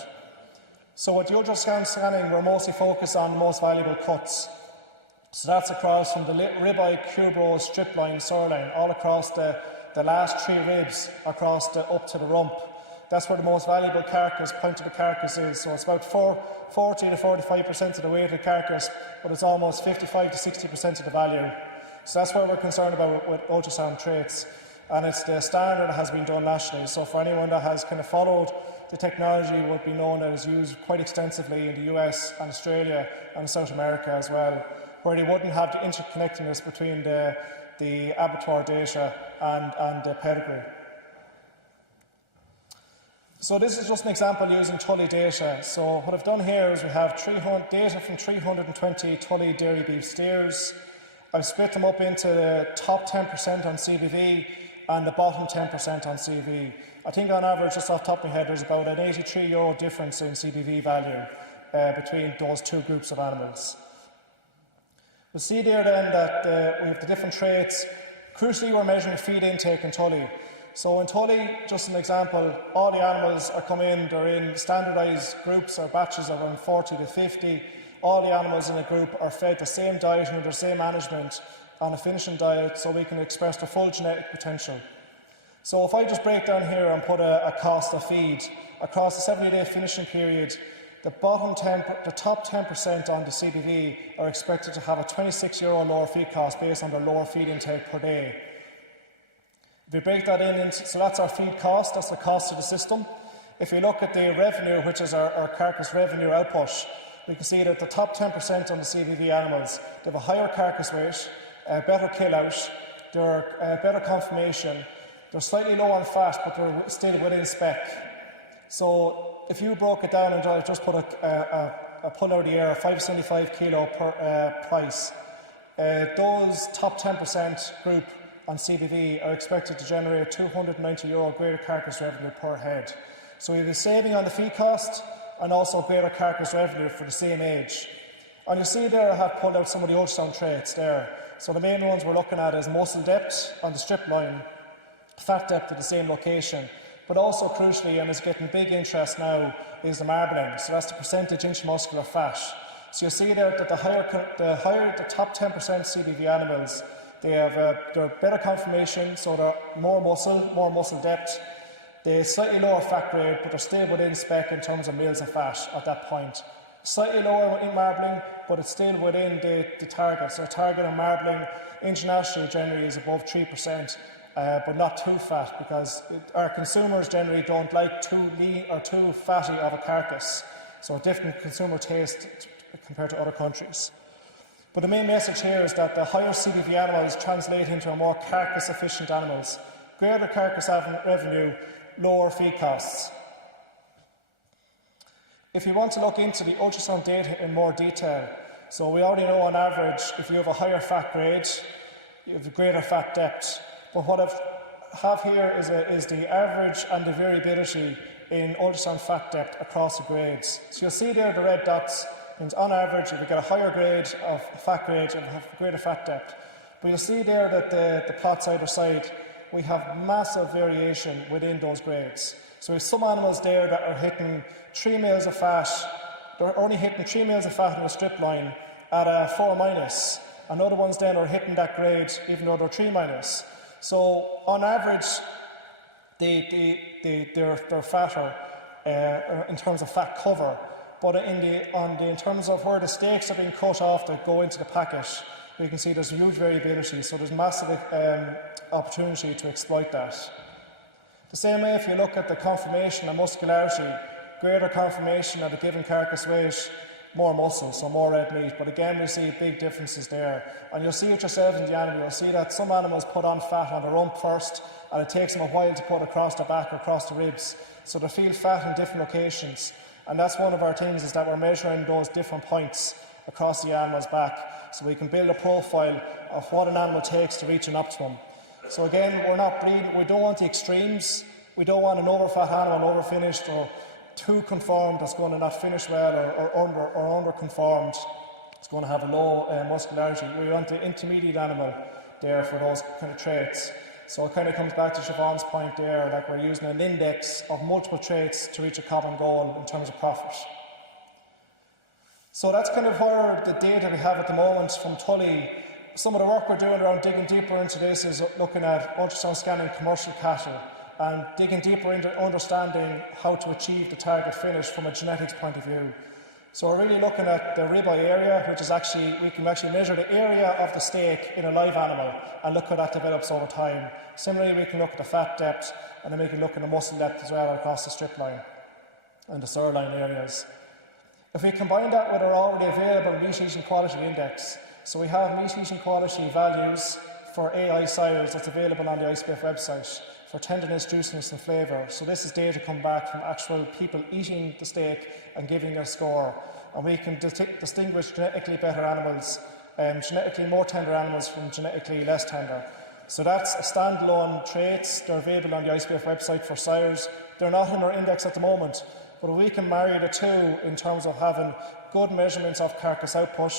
So with the ultrasound scanning, we're mostly focused on the most valuable cuts. So that's across from the ribeye, cubro, strip line, sirloin, all across the last 3 ribs, across up to the rump. That's where the most valuable carcass, point of the carcass is. So it's about 40 to 45% of the weight of the carcass, but it's almost 55 to 60% of the value. So that's what we're concerned about with ultrasound traits. And it's the standard that has been done nationally. So for anyone that has kind of followed the technology, it would be known that it's used quite extensively in the US and Australia and South America as well, where they wouldn't have the interconnectedness between the abattoir data and the pedigree. So this is just an example using Tully data. So what I've done here is we have data from 320 Tully dairy beef steers. I've split them up into the top 10% on CBV and the bottom 10% on CV. I think on average, just off the top of my head, there's about an €83 difference in CBV value between those 2 groups of animals. We'll see there then that we have the different traits. Crucially, we're measuring feed intake in Tully. So in Tully, just an example, all the animals are coming in, they're in standardised groups or batches of around 40 to 50. All the animals in a group are fed the same diet and under the same management on a finishing diet, so we can express their full genetic potential. So if I just break down here and put a cost of feed across the 70-day finishing period, the top 10% on the CBV are expected to have a €26 lower feed cost based on their lower feed intake per day. If we break that into, so that's our feed cost, that's the cost of the system. If we look at the revenue, which is our carcass revenue output, we can see that the top 10% on the CBV animals, they have a higher carcass weight, a better kill out, they're better conformation, they're slightly low on fat, but they're still within spec. So if you broke it down and I just put a pull out of the air, a 575 kilo per price, those top 10% group on CBV are expected to generate €290 greater carcass revenue per head. So we have a saving on the feed cost and also greater carcass revenue for the same age. And you see there I have pulled out some of the ultrasound traits there. So the main ones we're looking at is muscle depth on the strip line, fat depth at the same location, but also crucially, and is getting big interest now, is the marbling. So that's the percentage intramuscular fat. So you see there that the higher the top 10% CBV animals, they're better conformation, so they're more muscle depth. They're slightly lower fat grade, but they're still within spec in terms of mils of fat at that point. Slightly lower in marbling, but it's still within the target. So the target on marbling internationally generally is above 3%, but not too fat, because our consumers generally don't like too lean or too fatty of a carcass. So a different consumer taste compared to other countries. But the main message here is that the higher CBV animals translate into a more carcass efficient animals. Greater carcass revenue, lower feed costs. If you want to look into the ultrasound data in more detail, so we already know on average if you have a higher fat grade, you have a greater fat depth. But what I have here is the average and the variability in ultrasound fat depth across the grades. So you'll see there the red dots means on average if you get a higher grade of fat grade, you have greater fat depth. But you'll see there that the plots either side, we have massive variation within those grades. So we have some animals there that are hitting 3 mils of fat, they're only hitting 3 mils of fat in the strip line at a 4 minus, and other ones then are hitting that grade even though they're 3 minus. So on average, they're fatter in terms of fat cover, but in terms of where the steaks are being cut off that go into the packet, we can see there's huge variability, so there's massive opportunity to exploit that. The same way if you look at the conformation and muscularity, greater conformation at a given carcass weight, more muscle, so more red meat. But again, we see big differences there. And you'll see it yourselves in the animal. You'll see that some animals put on fat on the rump first, and it takes them a while to put across the back or across the ribs. So they feel fat in different locations. And that's one of our things, is that we're measuring those different points across the animal's back, so we can build a profile of what an animal takes to reach an optimum. So again, we're not breeding, we don't want the extremes. We don't want an overfat animal, overfinished, or too conformed that's going to not finish well, or under conformed. It's going to have a low muscularity. We want the intermediate animal there for those kind of traits. So it kind of comes back to Siobhan's point there, like we're using an index of multiple traits to reach a common goal in terms of profit. So that's kind of where the data we have at the moment from Tully. Some of the work we're doing around digging deeper into this is looking at ultrasound scanning commercial cattle and digging deeper into understanding how to achieve the target finish from a genetics point of view. So we're really looking at the ribeye area, which is actually, we can actually measure the area of the steak in a live animal and look how that develops over time. Similarly, we can look at the fat depth, and then we can look at the muscle depth as well across the strip line and the sirloin areas. If we combine that with our already available meat eating quality index, so we have meat eating quality values for AI sires that's available on the ICBF website for tenderness, juiciness and flavour. So this is data come back from actual people eating the steak and giving a score. And we can distinguish genetically better animals, genetically more tender animals from genetically less tender. So that's a standalone traits. They're available on the ICBF website for sires. They're not in our index at the moment, but if we can marry the two in terms of having good measurements of carcass output,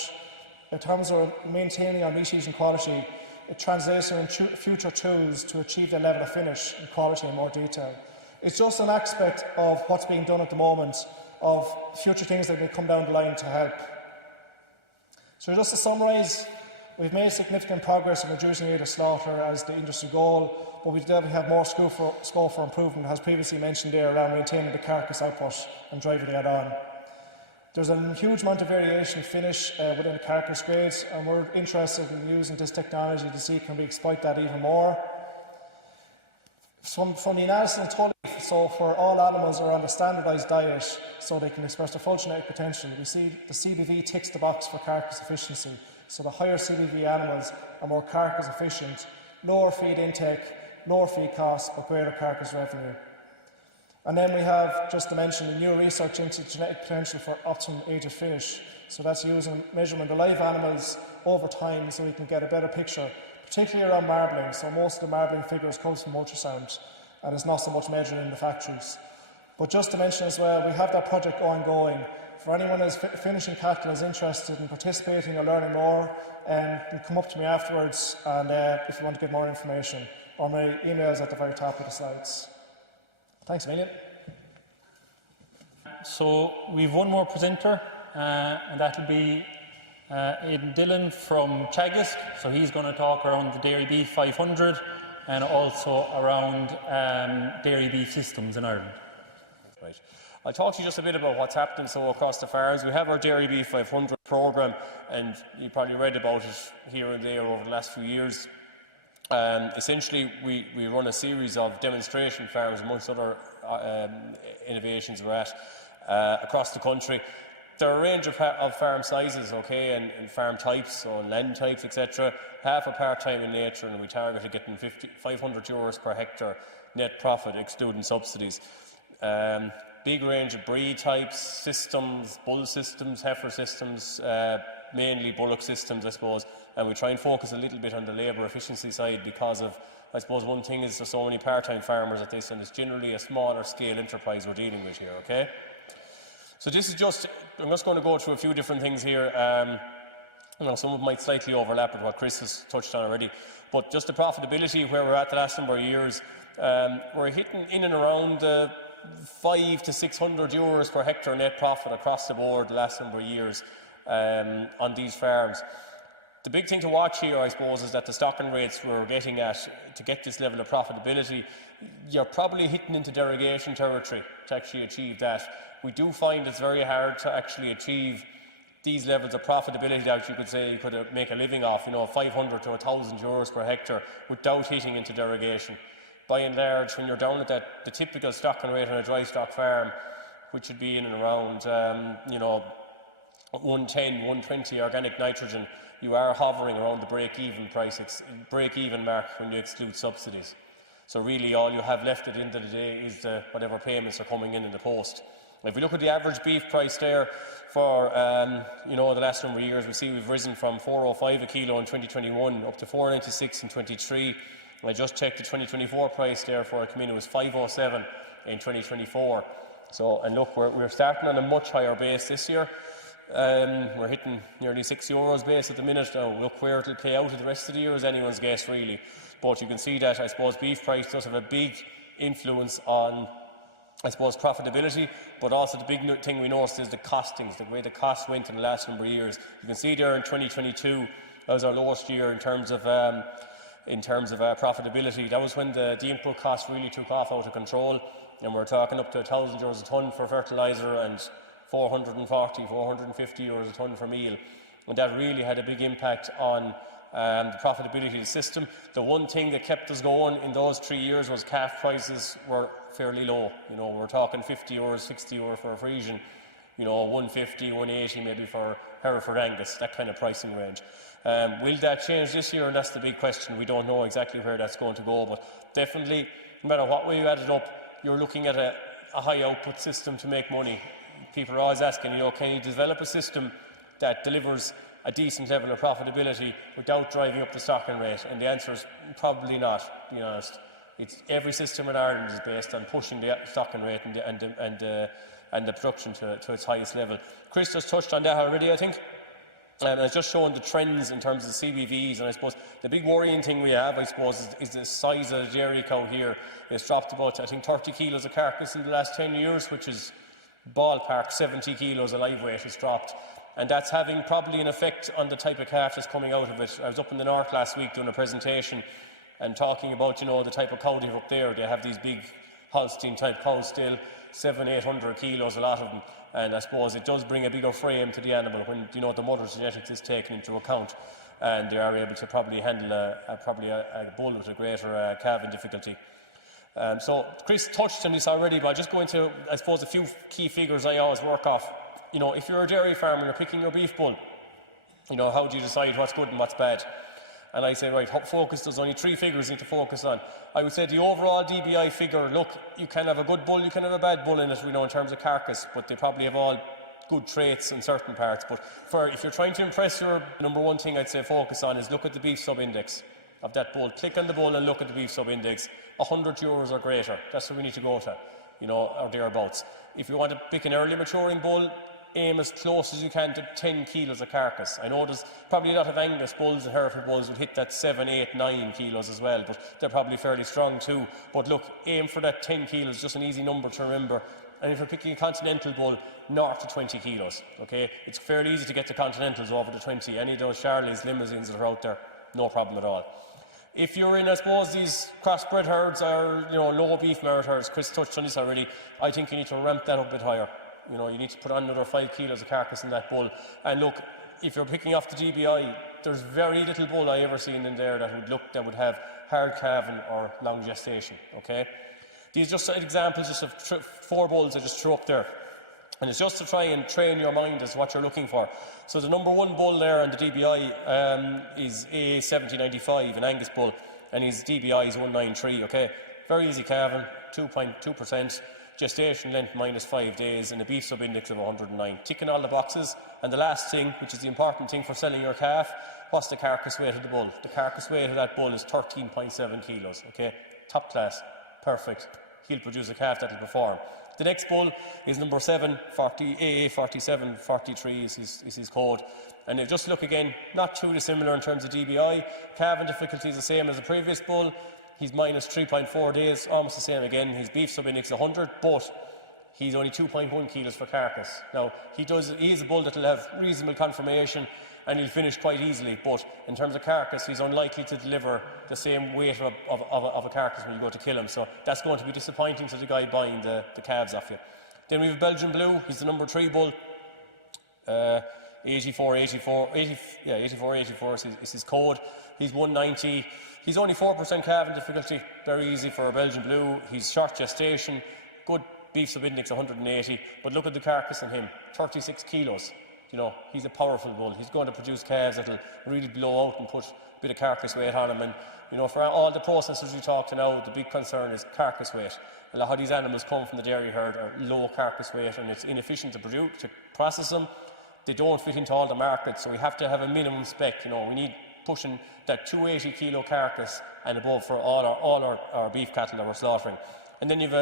in terms of maintaining our meat eating quality, it translates into future tools to achieve the level of finish and quality in more detail. It's just an aspect of what's being done at the moment, of future things that may come down the line to help. So just to summarise, we've made significant progress in reducing rate of slaughter as the industry goal, but we definitely have more scope for improvement, as previously mentioned there, around maintaining the carcass output and driving that on. There's a huge amount of variation finish within the carcass grades, and we're interested in using this technology to see can we exploit that even more. From the analysis in Tully, so for all animals are on a standardised diet so they can express their full genetic potential, we see the CBV ticks the box for carcass efficiency. So the higher CBV animals are more carcass efficient, lower feed intake, lower feed costs, but greater carcass revenue. And then we have, just to mention, the new research into genetic potential for optimum age of finish. So that's using measurement of live animals over time so we can get a better picture, particularly around marbling. So most of the marbling figures comes from ultrasound and is not so much measured in the factories. But just to mention as well, we have that project ongoing. For anyone who's finishing cattle is interested in participating or learning more, you can come up to me afterwards and if you want to get more information, or my email is at the very top of the slides. Thanks, Amelia. So we've one more presenter, and that'll be Aidan Dillon from Teagasc. So he's going to talk around the Dairy Beef 500 and also around dairy beef systems in Ireland. Right. I'll talk to you just a bit about what's happening across the farms. We have our Dairy Beef 500 programme, and you probably read about it here and there over the last few years. Essentially, we run a series of demonstration farms, amongst other innovations we're at, across the country. There are a range of farm sizes, okay, and farm types, so land types, etc. Half are part-time in nature, and we target getting €500 per hectare net profit, excluding subsidies. Big range of breed types, systems, bull systems, heifer systems, mainly bullock systems, I suppose, and we try and focus a little bit on the labour efficiency side because of, I suppose, one thing is there's so many part-time farmers at this, and it's generally a smaller scale enterprise we're dealing with here, okay? So this is just, I'm just going to go through a few different things here. Some of them might slightly overlap with what Chris has touched on already, but just the profitability where we're at the last number of years, we're hitting in and around €500 to €600 per hectare net profit across the board the last number of years on these farms. The big thing to watch here, I suppose, is that the stocking rates we're getting at to get this level of profitability, you're probably hitting into derogation territory to actually achieve that. We do find it's very hard to actually achieve these levels of profitability that you could say you could make a living off, €500 to €1,000 per hectare without hitting into derogation. By and large, when you're down at the typical stocking rate on a dry stock farm, which would be in and around 110, 120 organic nitrogen, you are hovering around the break-even price, break-even mark when you exclude subsidies. So really all you have left at the end of the day is whatever payments are coming in the post. If we look at the average beef price there for the last number of years, we see we've risen from €4.05 a kilo in 2021 up to €4.96 in 23. I just checked the 2024 price there for it come in, it was €5.07 in 2024. So, and look, we're starting on a much higher base this year. We're hitting nearly €6 base at the minute now. Look where it'll play out in the rest of the year is anyone's guess, really. But you can see that, I suppose, beef price does have a big influence on, I suppose, profitability, but also the big thing we noticed is the costings, the way the costs went in the last number of years. You can see there in 2022, that was our lowest year in terms of profitability. That was when the input costs really took off out of control, and we're talking up to €1,000 a tonne for fertiliser and 440, 450 euros a tonne for meal, and that really had a big impact on the profitability of the system. The one thing that kept us going in those 3 years was calf prices were fairly low. You know, we're talking €50, €60 for a Frisian, you know, 150, 180 maybe for Hereford Angus, that kind of pricing range. Will that change this year? And that's the big question. We don't know exactly where that's going to go, but definitely, no matter what way you add it up, you're looking at a high output system to make money. People are always asking, you know, can you develop a system that delivers a decent level of profitability without driving up the stocking rate? And the answer is probably not, to be honest. Every system in Ireland is based on pushing the stocking rate and the production to its highest level. Chris just touched on that already, I think. And it's just showing the trends in terms of the CBVs, and I suppose the big worrying thing we have, I suppose, is the size of the dairy cow here. It's dropped about, I think, 30 kilos of carcass in the last 10 years, which is ballpark 70 kilos of live weight has dropped. And that's having probably an effect on the type of calf that's coming out of it. I was up in the north last week doing a presentation and talking about, you know, the type of cow they have up there. They have these big Holstein type cows still, 700-800 kilos, a lot of them. And I suppose it does bring a bigger frame to the animal when, you know, the mother's genetics is taken into account, and they are able to probably handle a bull with a greater calving difficulty. So Chris touched on this already, but I'll just go into, I suppose, a few key figures I always work off. You know, if you're a dairy farmer and you're picking your beef bull, you know, how do you decide what's good and what's bad? And I say, right, focus, there's only 3 figures you need to focus on. I would say the overall DBI figure, look, you can have a good bull, you can have a bad bull in it, you know, in terms of carcass, but they probably have all good traits in certain parts. But if you're trying to impress your number one thing I'd say focus on is look at the beef sub-index of that bull. Click on the bull and look at the beef sub-index. €100 or greater, that's what we need to go to, you know, or thereabouts. If you want to pick an early maturing bull, aim as close as you can to 10 kilos of carcass. I know there's probably a lot of Angus bulls and Hereford bulls will hit that 7, 8, 9 kilos as well, but they're probably fairly strong too. But look, aim for that 10 kilos, just an easy number to remember. And if you're picking a continental bull, north of 20 kilos, okay? It's fairly easy to get the continentals over the 20. Any of those Charlies, limousines that are out there, no problem at all. If you're in, I suppose, these crossbred herds or, you know, low beef merit herds, Chris touched on this already, I think you need to ramp that up a bit higher. You know, you need to put on another 5 kilos of carcass in that bull. And look, if you're picking off the DBI, there's very little bull I ever seen in there that would have hard calving or long gestation, okay? These are just examples just of 4 bulls I just threw up there. And it's just to try and train your mind as to what you're looking for. So the number 1 bull there on the DBI is A7095, an Angus bull, and his DBI is 193, okay? Very easy calving, 2.2%. Gestation length -5 days, and a beef sub-index of 109. Ticking all the boxes. And the last thing, which is the important thing for selling your calf, what's the carcass weight of the bull? The carcass weight of that bull is 13.7 kilos, okay? Top class, perfect. He'll produce a calf that'll perform. The next bull is number 7, AA4743 is his code. And if just look again, not too dissimilar in terms of DBI. Calving difficulty is the same as the previous bull. He's -3.4 days, almost the same again. His beef sub-index 100, but he's only 2.1 kilos for carcass. Now, he is a bull that will have reasonable conformation and he'll finish quite easily, but in terms of carcass, he's unlikely to deliver the same weight of a carcass when you go to kill him. So that's going to be disappointing to the guy buying the calves off you. Then we have Belgian Blue. He's the number 3 bull. 84 is his code. He's 190. He's only 4% calving difficulty, very easy for a Belgian Blue. He's short gestation, good beef sub-index 180, but look at the carcass on him, 36 kilos. You know, he's a powerful bull. He's going to produce calves that'll really blow out and put a bit of carcass weight on him. And, you know, for all the processors we talk to now, the big concern is carcass weight. A lot of these animals come from the dairy herd are low carcass weight, and it's inefficient to process them. They don't fit into all the markets, so we have to have a minimum spec. You know, we need pushing that 280 kilo carcass and above for all our beef cattle that we're slaughtering. And then you've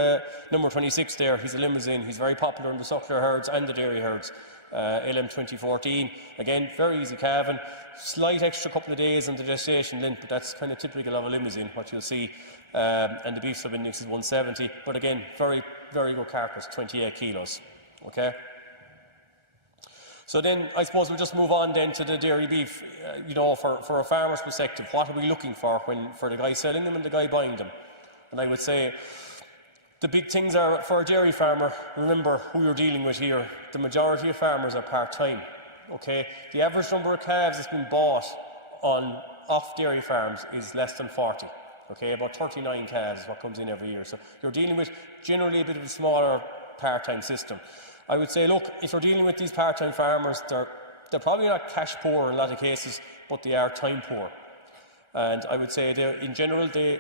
number 26 there. He's a limousine. He's very popular in the suckler herds and the dairy herds. LM 2014. Again, very easy calving, slight extra couple of days on the gestation length, but that's kind of typical of a limousine, what you'll see. And the beef sub-index is 170, but again, very, very good carcass, 28 kilos. Okay. So then, I suppose we'll just move on then to the dairy beef. For a farmer's perspective, what are we looking for the guy selling them and the guy buying them? And I would say the big things are, for a dairy farmer, remember who you're dealing with here. The majority of farmers are part-time. Okay, the average number of calves that's been bought off dairy farms is less than 40. Okay, about 39 calves is what comes in every year. So you're dealing with generally a bit of a smaller part-time system. I would say, look, if you're dealing with these part-time farmers, they're probably not cash poor in a lot of cases, but they are time poor. And I would say in general, they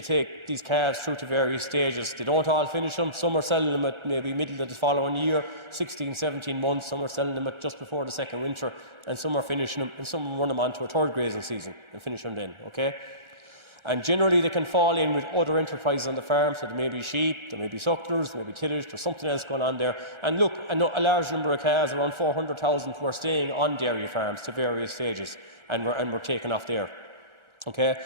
take these calves through to various stages. They don't all finish them. Some are selling them at maybe middle of the following year, 16, 17 months. Some are selling them at just before the second winter, and some are finishing them, and some run them on to a third grazing season and finish them then, okay? And generally they can fall in with other enterprises on the farm, so there may be sheep, there may be sucklers, there may be tillage, there's something else going on there. And look, a large number of calves, around 400,000, who are staying on dairy farms to various stages, and we're taking off there. Okay?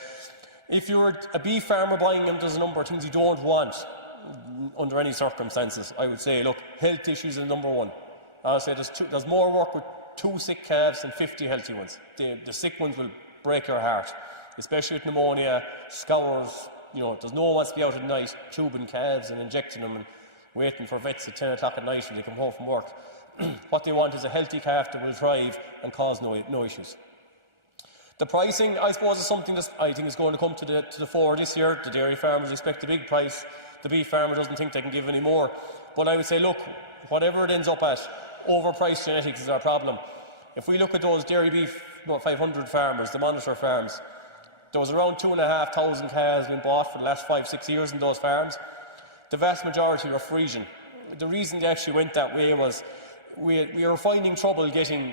If you're a beef farmer buying them, there's a number of things you don't want under any circumstances. I would say, look, health issues is number one. I'll say there's more work with 2 sick calves than 50 healthy ones. The sick ones will break your heart, especially with pneumonia, scours. There's no one wants to be out at night tubing calves and injecting them and waiting for vets at 10 o'clock at night when they come home from work. What they want is a healthy calf that will thrive and cause no issues. The pricing, I suppose, is something that I think is going to come to the fore this year. The dairy farmers expect a big price. The beef farmer doesn't think they can give any more. But I would say, look, whatever it ends up at, overpriced genetics is our problem. If we look at those dairy beef, 500 farmers, the monitor farms, there was around 2,500 calves being bought for the last 5-6 years in those farms. The vast majority were Frisian. The reason they actually went that way was we were finding trouble getting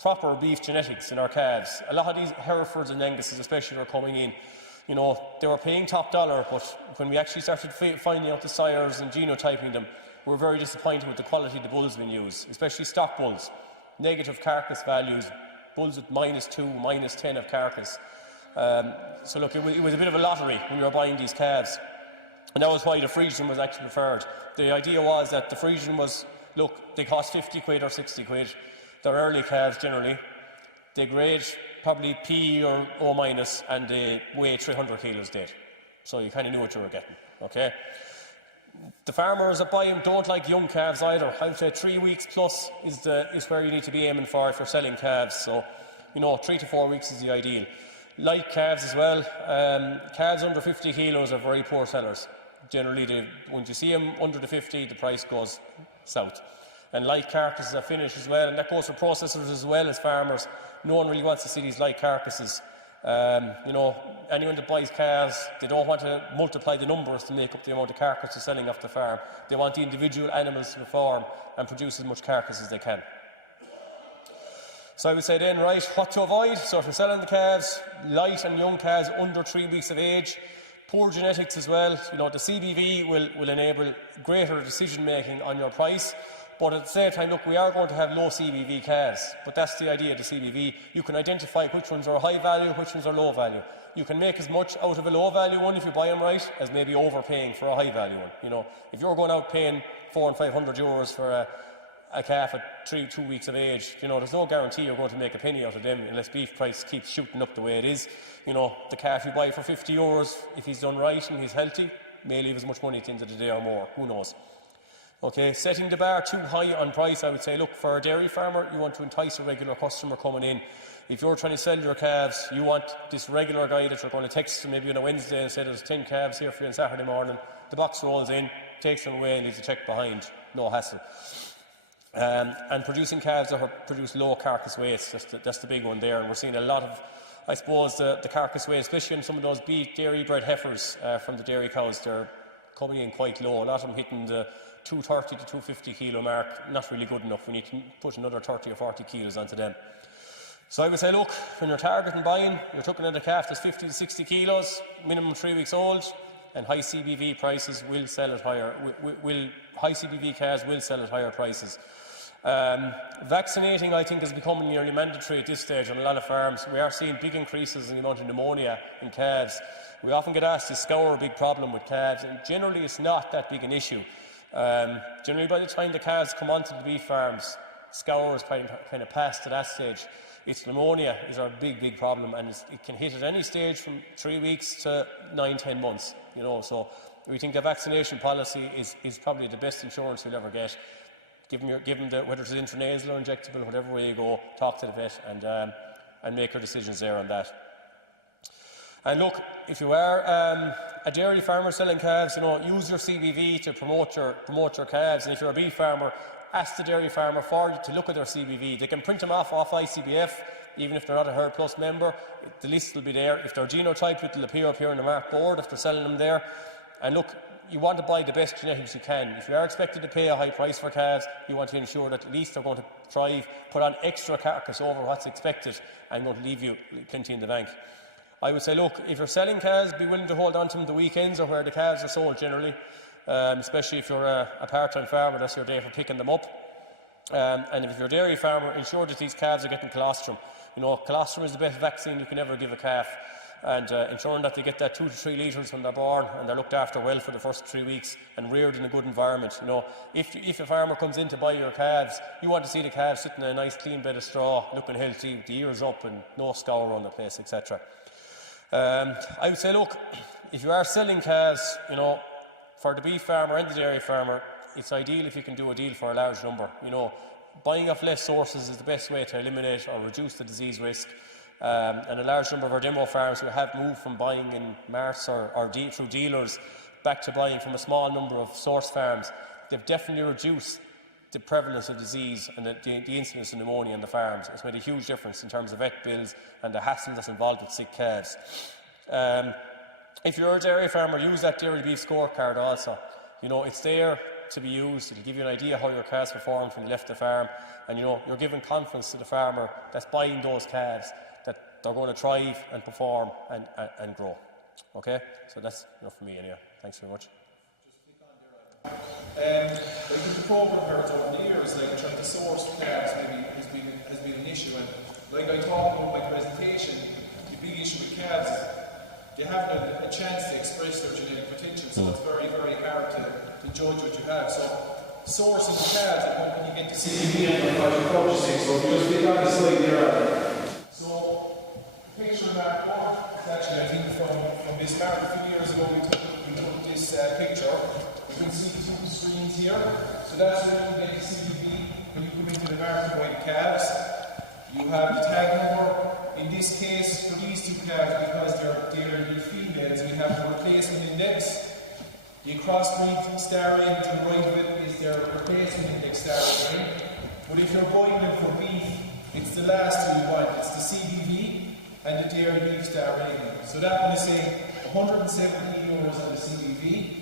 proper beef genetics in our calves. A lot of these Herefords and Anguses especially were coming in. They were paying top dollar, but when we actually started finding out the sires and genotyping them, we were very disappointed with the quality of the bulls being used, especially stock bulls. Negative carcass values, bulls with -2, -10 of carcass. So look, it was a bit of a lottery when we were buying these calves. And that was why the Frisian was actually preferred. The idea was that the Frisian was, look, they cost 50 quid or 60 quid. They're early calves generally. They grade probably P or O-, and they weigh 300 kilos dead. So you kind of knew what you were getting, okay? The farmers that buy them don't like young calves either. I would say 3 weeks plus is where you need to be aiming for if you're selling calves. So, 3 to 4 weeks is the ideal. Light calves as well. Calves under 50 kilos are very poor sellers. Generally, when you see them under the 50, the price goes south. And light carcasses are finished as well, and that goes for processors as well as farmers. No one really wants to see these light carcasses. Anyone that buys calves, they don't want to multiply the numbers to make up the amount of carcass they're selling off the farm. They want the individual animals to perform and produce as much carcass as they can. So I would say then, right, what to avoid? So if you're selling the calves, light and young calves under 3 weeks of age, poor genetics as well. The CBV will enable greater decision making on your price. But at the same time, look, we are going to have low CBV calves, but that's the idea of the CBV. You can identify which ones are high value, which ones are low value. You can make as much out of a low value one if you buy them right, as maybe overpaying for a high value one. If you're going out paying 400 and 500 euros for a calf at 2 weeks of age, there's no guarantee you're going to make a penny out of them unless beef price keeps shooting up the way it is. The calf you buy for 50 euros, if he's done right and he's healthy, may leave as much money at the end of the day or more, who knows. Okay, setting the bar too high on price, I would say, look, for a dairy farmer, you want to entice a regular customer coming in. If you're trying to sell your calves, you want this regular guy that you're going to text maybe on a Wednesday and say there's 10 calves here for you on Saturday morning. The box rolls in, takes them away and leaves a check behind. No hassle. And producing calves that produce low carcass weights, that's the big one there. And we're seeing a lot of, I suppose, the carcass weight, especially in some of those dairy bred heifers from the dairy cows, they're coming in quite low. A lot of them hitting the 230 to 250 kilo mark, not really good enough. We need to put another 30 or 40 kilos onto them. So I would say, look, when you're targeting buying, you're looking at a calf that's 50 to 60 kilos, minimum 3 weeks old, and high CBV prices will sell at higher. High CBV calves will sell at higher prices. Vaccinating, I think, is becoming nearly mandatory at this stage on a lot of farms. We are seeing big increases in the amount of pneumonia in calves. We often get asked, is scour a big problem with calves? And generally it's not that big an issue. Generally by the time the calves come onto the beef farms, scour is kind of past to that stage. It's pneumonia is our big problem, and it can hit at any stage from 3 weeks to 9-10 months. So we think the vaccination policy is probably the best insurance you'll ever get. Give them whether it's intranasal or injectable, whatever way you go, talk to the vet and make your decisions there on that. And look, if you are a dairy farmer selling calves, use your CBV to promote your calves. And if you're a beef farmer, ask the dairy farmer to look at their CBV. They can print them off ICBF, even if they're not a Herd Plus member. The list will be there. If they're genotyped, it will appear up here on the Mart board if they're selling them there. And look, you want to buy the best genetics you can. If you are expected to pay a high price for calves, you want to ensure that at least they're going to thrive, put on extra carcass over what's expected, and going to leave you plenty in the bank. I would say, look, if you're selling calves, be willing to hold on to them the weekends or where the calves are sold generally, especially if you're a part-time farmer, that's your day for picking them up. And if you're a dairy farmer, ensure that these calves are getting colostrum. Colostrum is the best vaccine you can ever give a calf. And ensuring that they get that 2 to 3 litres when they're born and they're looked after well for the first 3 weeks and reared in a good environment. If a farmer comes in to buy your calves, you want to see the calves sitting in a nice clean bed of straw, looking healthy, the ears up and no scour on the place, etc. I would say, look, if you are selling calves, for the beef farmer and the dairy farmer, it's ideal if you can do a deal for a large number. Buying off less sources is the best way to eliminate or reduce the disease risk. And a large number of our demo farms who have moved from buying in Marts or through dealers back to buying from a small number of source farms, they've definitely reduced the prevalence of disease and the incidence of pneumonia in the farms. It's made a huge difference in terms of vet bills and the hassle that's involved with sick calves. If you're a dairy farmer, use that dairy beef scorecard also. It's there to be used. It'll give you an idea how your calves performed when you left the farm, and you're giving confidence to the farmer that's buying those calves that they're going to thrive and perform and grow. Okay, so that's enough for me anyway. Thanks very much. The program here over the years, trying to source calves maybe has been an issue, and like I talked about in my presentation, the big issue with calves is they haven't a chance to express their genetic potential, so it's very, very hard to judge what you have. So sourcing calves, when you get to see the purchasing, so if you just pick on the slide there. So the picture of that board is actually, I think, from this Mart a few years ago. We took this picture. You can see two screens here. So that's when you get the CBV when you come into the Mart and buy the calves. You have the tag number. In this case, for these two calves, because they're females, we have the replacement index. The crossbreed star rating to the right of it is their replacement index star rating. But if you're buying them for beef, it's the last two you want. It's the CBV and the dairy beef star rating. So that one is saying €170 on the CBV,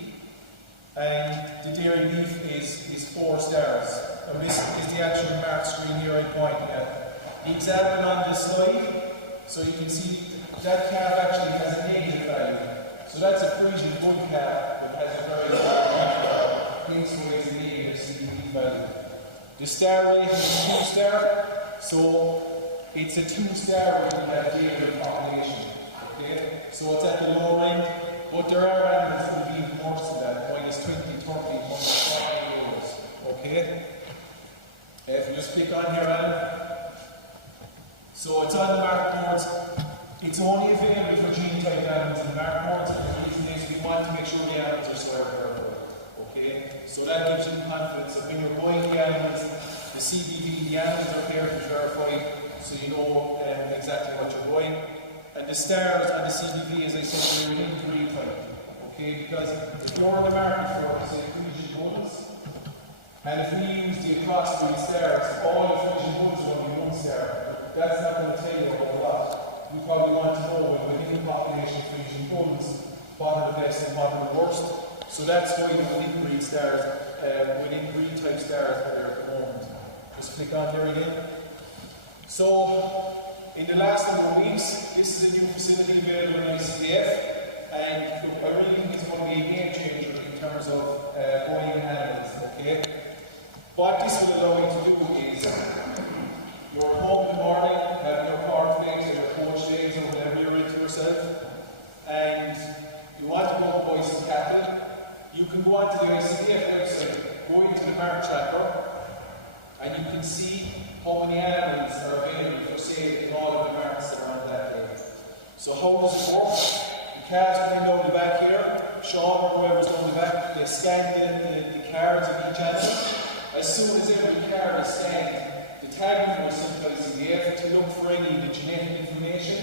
and the dairy beef is 4 stars. And this is the actual Mart screen here I'm pointing at. The example on the slide, so you can see that calf actually has a negative value. So that's a Frisian bull calf that has a very low piece-wise negative CBV value. The star rating is 2-star, so it's a 2-star within that dairy population. Okay? So it's at the lower end, but there are animals that will be even worse than that, minus 20, 30, €140. Okay? If you just click on here, Alan. So it's on the Mart boards. It's only available for genotype animals in the Mart boards, and the reason is we want to make sure the animals are square careful. Okay? So that gives you confidence that when you're buying the animals, the CBV, the animals are carefully verified, so you know exactly what you're buying. And the stars on the CBV, as I said, they're within breed type. Okay? Because if you're in the market for, say, Frisian bulls, and if we use the crossbreed stars, all the Frisian bulls are only 1 star. That's not going to tell you a whole lot. We probably want to know within the population of Frisian bulls what are the best and what are the worst. So that's why the within breed stars, within breed type stars are there at the moment. Just click on there again. So, in the last number of weeks, this is a new facility available in ICBF, and I really think it's going to be a game changer in terms of buying animals. Okay? What this will allow you to do is, you're at home in the morning, having your cornflakes or your poached eggs or whatever you're into yourself, and you want to go and buy some cattle, you can go onto the ICBF website, go into the Mart tracker, and you can see how many animals are available for sale in all of the marts that are on that day. So how does it work? The calves come in down the back here, Sean or whoever's down the back, they scan the cards of each animal. As soon as every card is scanned, the tagging goes into ICBF to look for any of the genetic information.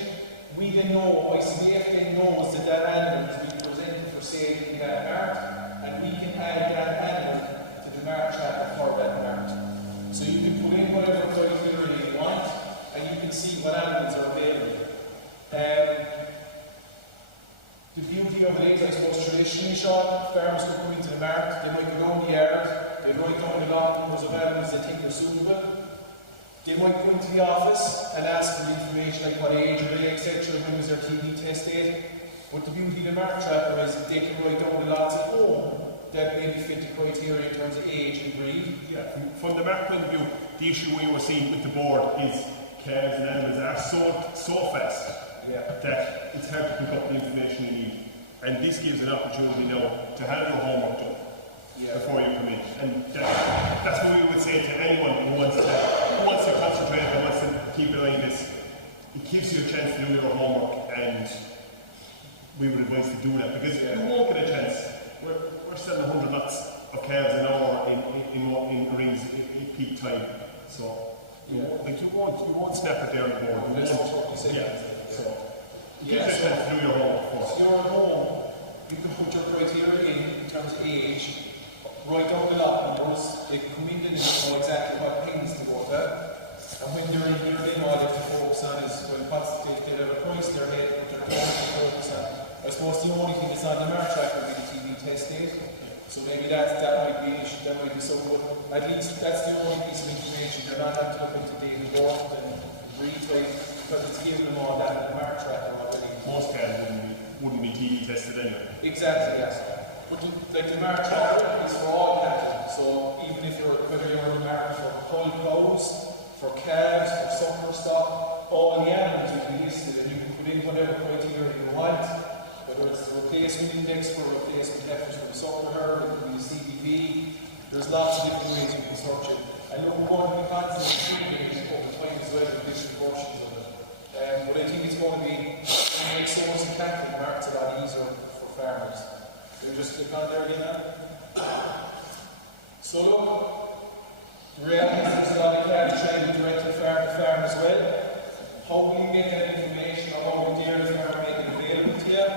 We then know, ICBF then knows that that animal is being presented for sale in that mart, and we can add that animal to the Mart tracker for that mart. So you can put in whatever criteria you want, and you can see what animals are available. The beauty of it is, I suppose, traditionally, Sean, farmers would come into the mart, they might go down the yard, they'd write down the lot numbers of animals they think are suitable. They might go into the office and ask for information like what age are they, etc., when was their TB test date. But the beauty of the Mart tracker is they can write down the lots at home that maybe fit the criteria in terms of age and breed. Yeah, from the Mart point of view, the issue we were seeing with the board is calves and animals are so fast that it's hard to pick up the information you need. And this gives an opportunity now to have your homework done before you come in. And that's what we would say to anyone who wants to concentrate and wants to keep an eye on this. It gives you a chance to do your homework, and we would advise to do that, because you won't get a chance. We're selling 100 lots of calves an hour in rings at peak time. So you won't snap it there on the board. So it gives you a chance to do your homework first. So you're at home, you can put your criteria in terms of age, write down the lot numbers, they can come in and know exactly what things to go to. And when they're in here, then all they have to focus on is, well, they have a price they're made, but they're going to focus on. I suppose the only thing that's on the Mart tracker will be the TB test date. So maybe that might be an issue, that might be so good. At least that's the only piece of information. They're not having to look into date and birth and breed type, because it's giving them all that in the Mart tracker already. Most calves wouldn't be TB tested anyway. Exactly, yes. But the Mart tracker is for all cattle. So even if whether you're in the market for whole cows, for calves, for sucker stock, all the animals will be listed, and you can put in whatever criteria you want, whether it's the replacement index for replacement heifers from the sucker herd, it could be CBV. There's lots of different ways you can search it. And look, we're going to be constantly improving it over time as well with different versions of it. But I think it's going to make source and cattle markets a lot easier for farmers. We'll just click on there again now. So look, the reality is there's a lot of cattle trying to directly farm to farm as well. How we make that information or how we dairy farm make it available to you?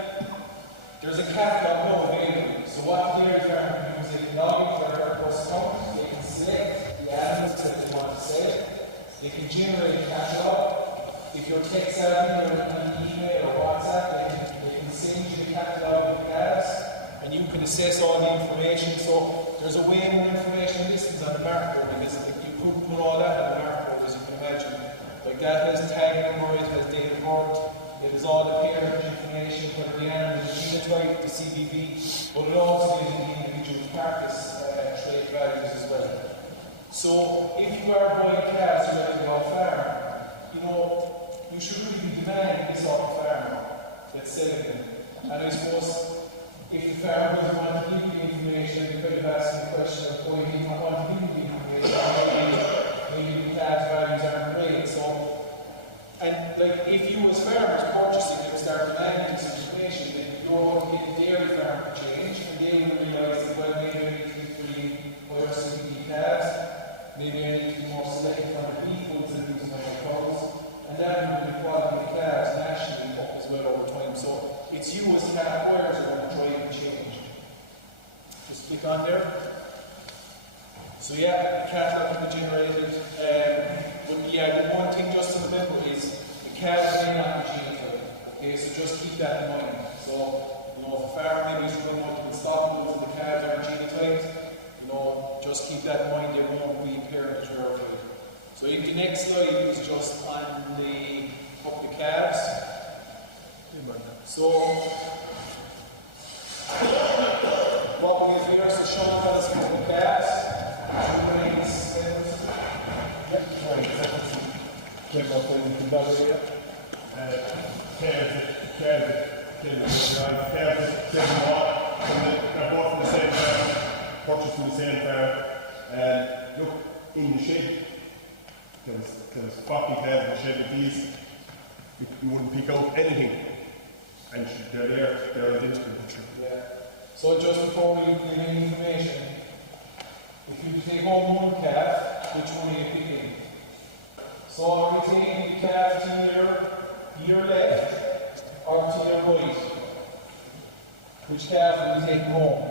There's a catalog now available. So what the dairy farm can do is they can log into their bus account, they can select the animals that they want to sell, they can generate a catalog. If you're tech savvy or on email or WhatsApp, they can send you the catalog of the calves, and you can assess all the information. So there's a way more information listings on the market, because you couldn't put all that on the market, as you can imagine. Like that has tag number, it has date of birth, it has all the parentage information, whether the animal is genotype, the CBV, but it also gives you the individual carcass trait values as well. So if you are buying calves directly off farm, you should really be demanding this off the farmer that's selling them. And I suppose if the farmer doesn't want to give you the information, they could have asked the question of why do you not want to give you the information, maybe the calves values aren't great. So, and like if you as farmers purchasing it start demanding this information, then you're going to get the dairy farm to change, and they will realise that, well, maybe I need to keep breeding higher CBD calves, maybe I need to be more selective on the beef foods and using my own cows. And that will be the quality of calves nationally up as well over time. So it's you as calf buyers who are going to drive and change. Just click on there. So yeah, the catalog will be generated. But yeah, the one thing just to remember is the calves may not be genotyped. Okay, so just keep that in mind. So, if a farmer maybe is running multiple stock and the calves aren't genotyped, just keep that in mind, they won't be parentage verified. So in the next slide is just on the calves. So what we have here, so Sean tells us about the calves. Mart in that area. They're both from the same farm, purchased from the same farm. Look, in the shed, there's 40 calves in the shed with these. You wouldn't pick out anything. And they're identical. Yeah. So just before we give any information, if you take home one calf, which one are you picking? So are we taking the calf to your left or to your right? Which calf are we taking home?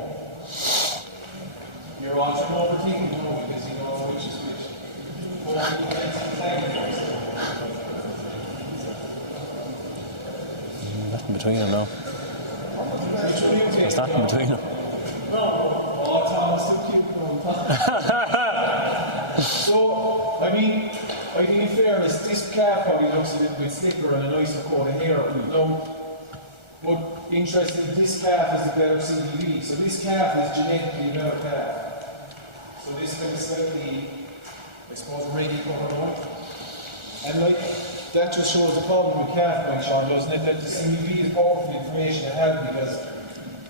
You're also overthinking home because you know which is which. Nothing between them now. There's nothing between them. Oh, Thomas, so, I mean, I think in fairness, this calf probably looks a little bit slicker and a nicer coat of hair. No, but interesting, this calf is the better CBV. So this calf is genetically a better calf. So this kind of slightly, I suppose, ready overnight. And like, that just shows the problem with calf point, Sean, doesn't it? That the CBV is powerful information to have because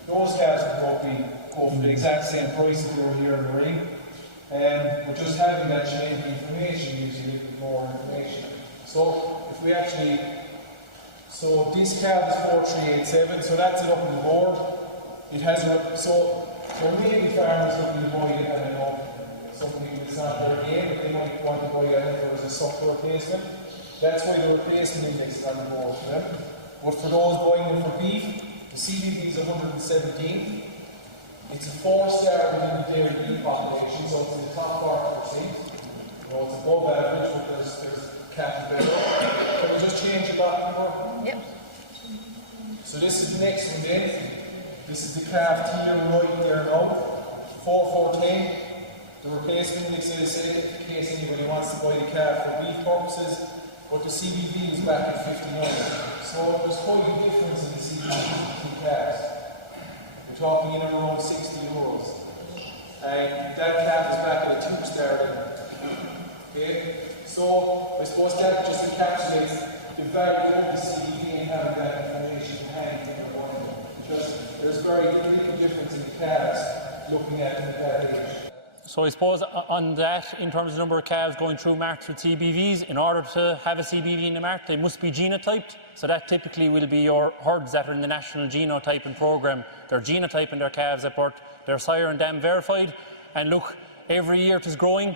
those calves would go for the exact same price that they were here in the ring. But just having that genetic information gives you a little bit more information. So if we actually, so this calf is 4387, so that's it up on the board. It has a, so maybe farmers looking to buy it and something that's not their game, but they might want to buy it if there was a softer replacement. That's why the replacement index is on the board for them. But for those buying them for beef, the CBV is 117. It's a 4-star within the dairy beef population, so it's in the top 40%. It's above average, but there's cattle better. Can we just change a lot more? Yep. So this is the next one then. This is the calf tier right there now. 4410. The replacement index is in case anybody wants to buy the calf for beef purposes, but the CBV is back at 59. So there's quite a difference in the CBV between calves. We're talking in and around €60. And that calf is back at a 2-star level. Okay? So I suppose that just encapsulates the value of the CBV and having that information in hand in the one. Because there's very little difference in the calves looking at them at that age. So I suppose on that, in terms of the number of calves going through Mart with CBVs, in order to have a CBV in the Mart, they must be genotyped. So that typically will be your herds that are in the national genotyping programme. They're genotyping their calves at birth. They're sire and dam verified. And look, every year it is growing.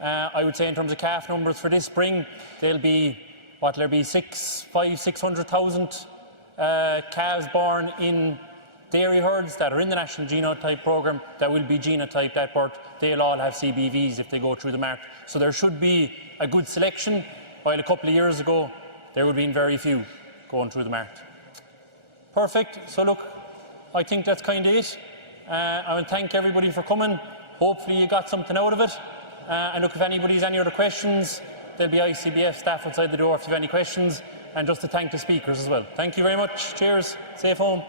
I would say in terms of calf numbers for this spring, there'll be, 600,000 calves born in dairy herds that are in the national genotype programme that will be genotyped at birth. They'll all have CBVs if they go through the Mart. So there should be a good selection, while a couple of years ago there would have been very few going through the Mart. Perfect. So look, I think that's kind of it. I want to thank everybody for coming. Hopefully you got something out of it. And look, if anybody's any other questions, there'll be ICBF staff outside the door if you have any questions. And just to thank the speakers as well. Thank you very much. Cheers. Safe home.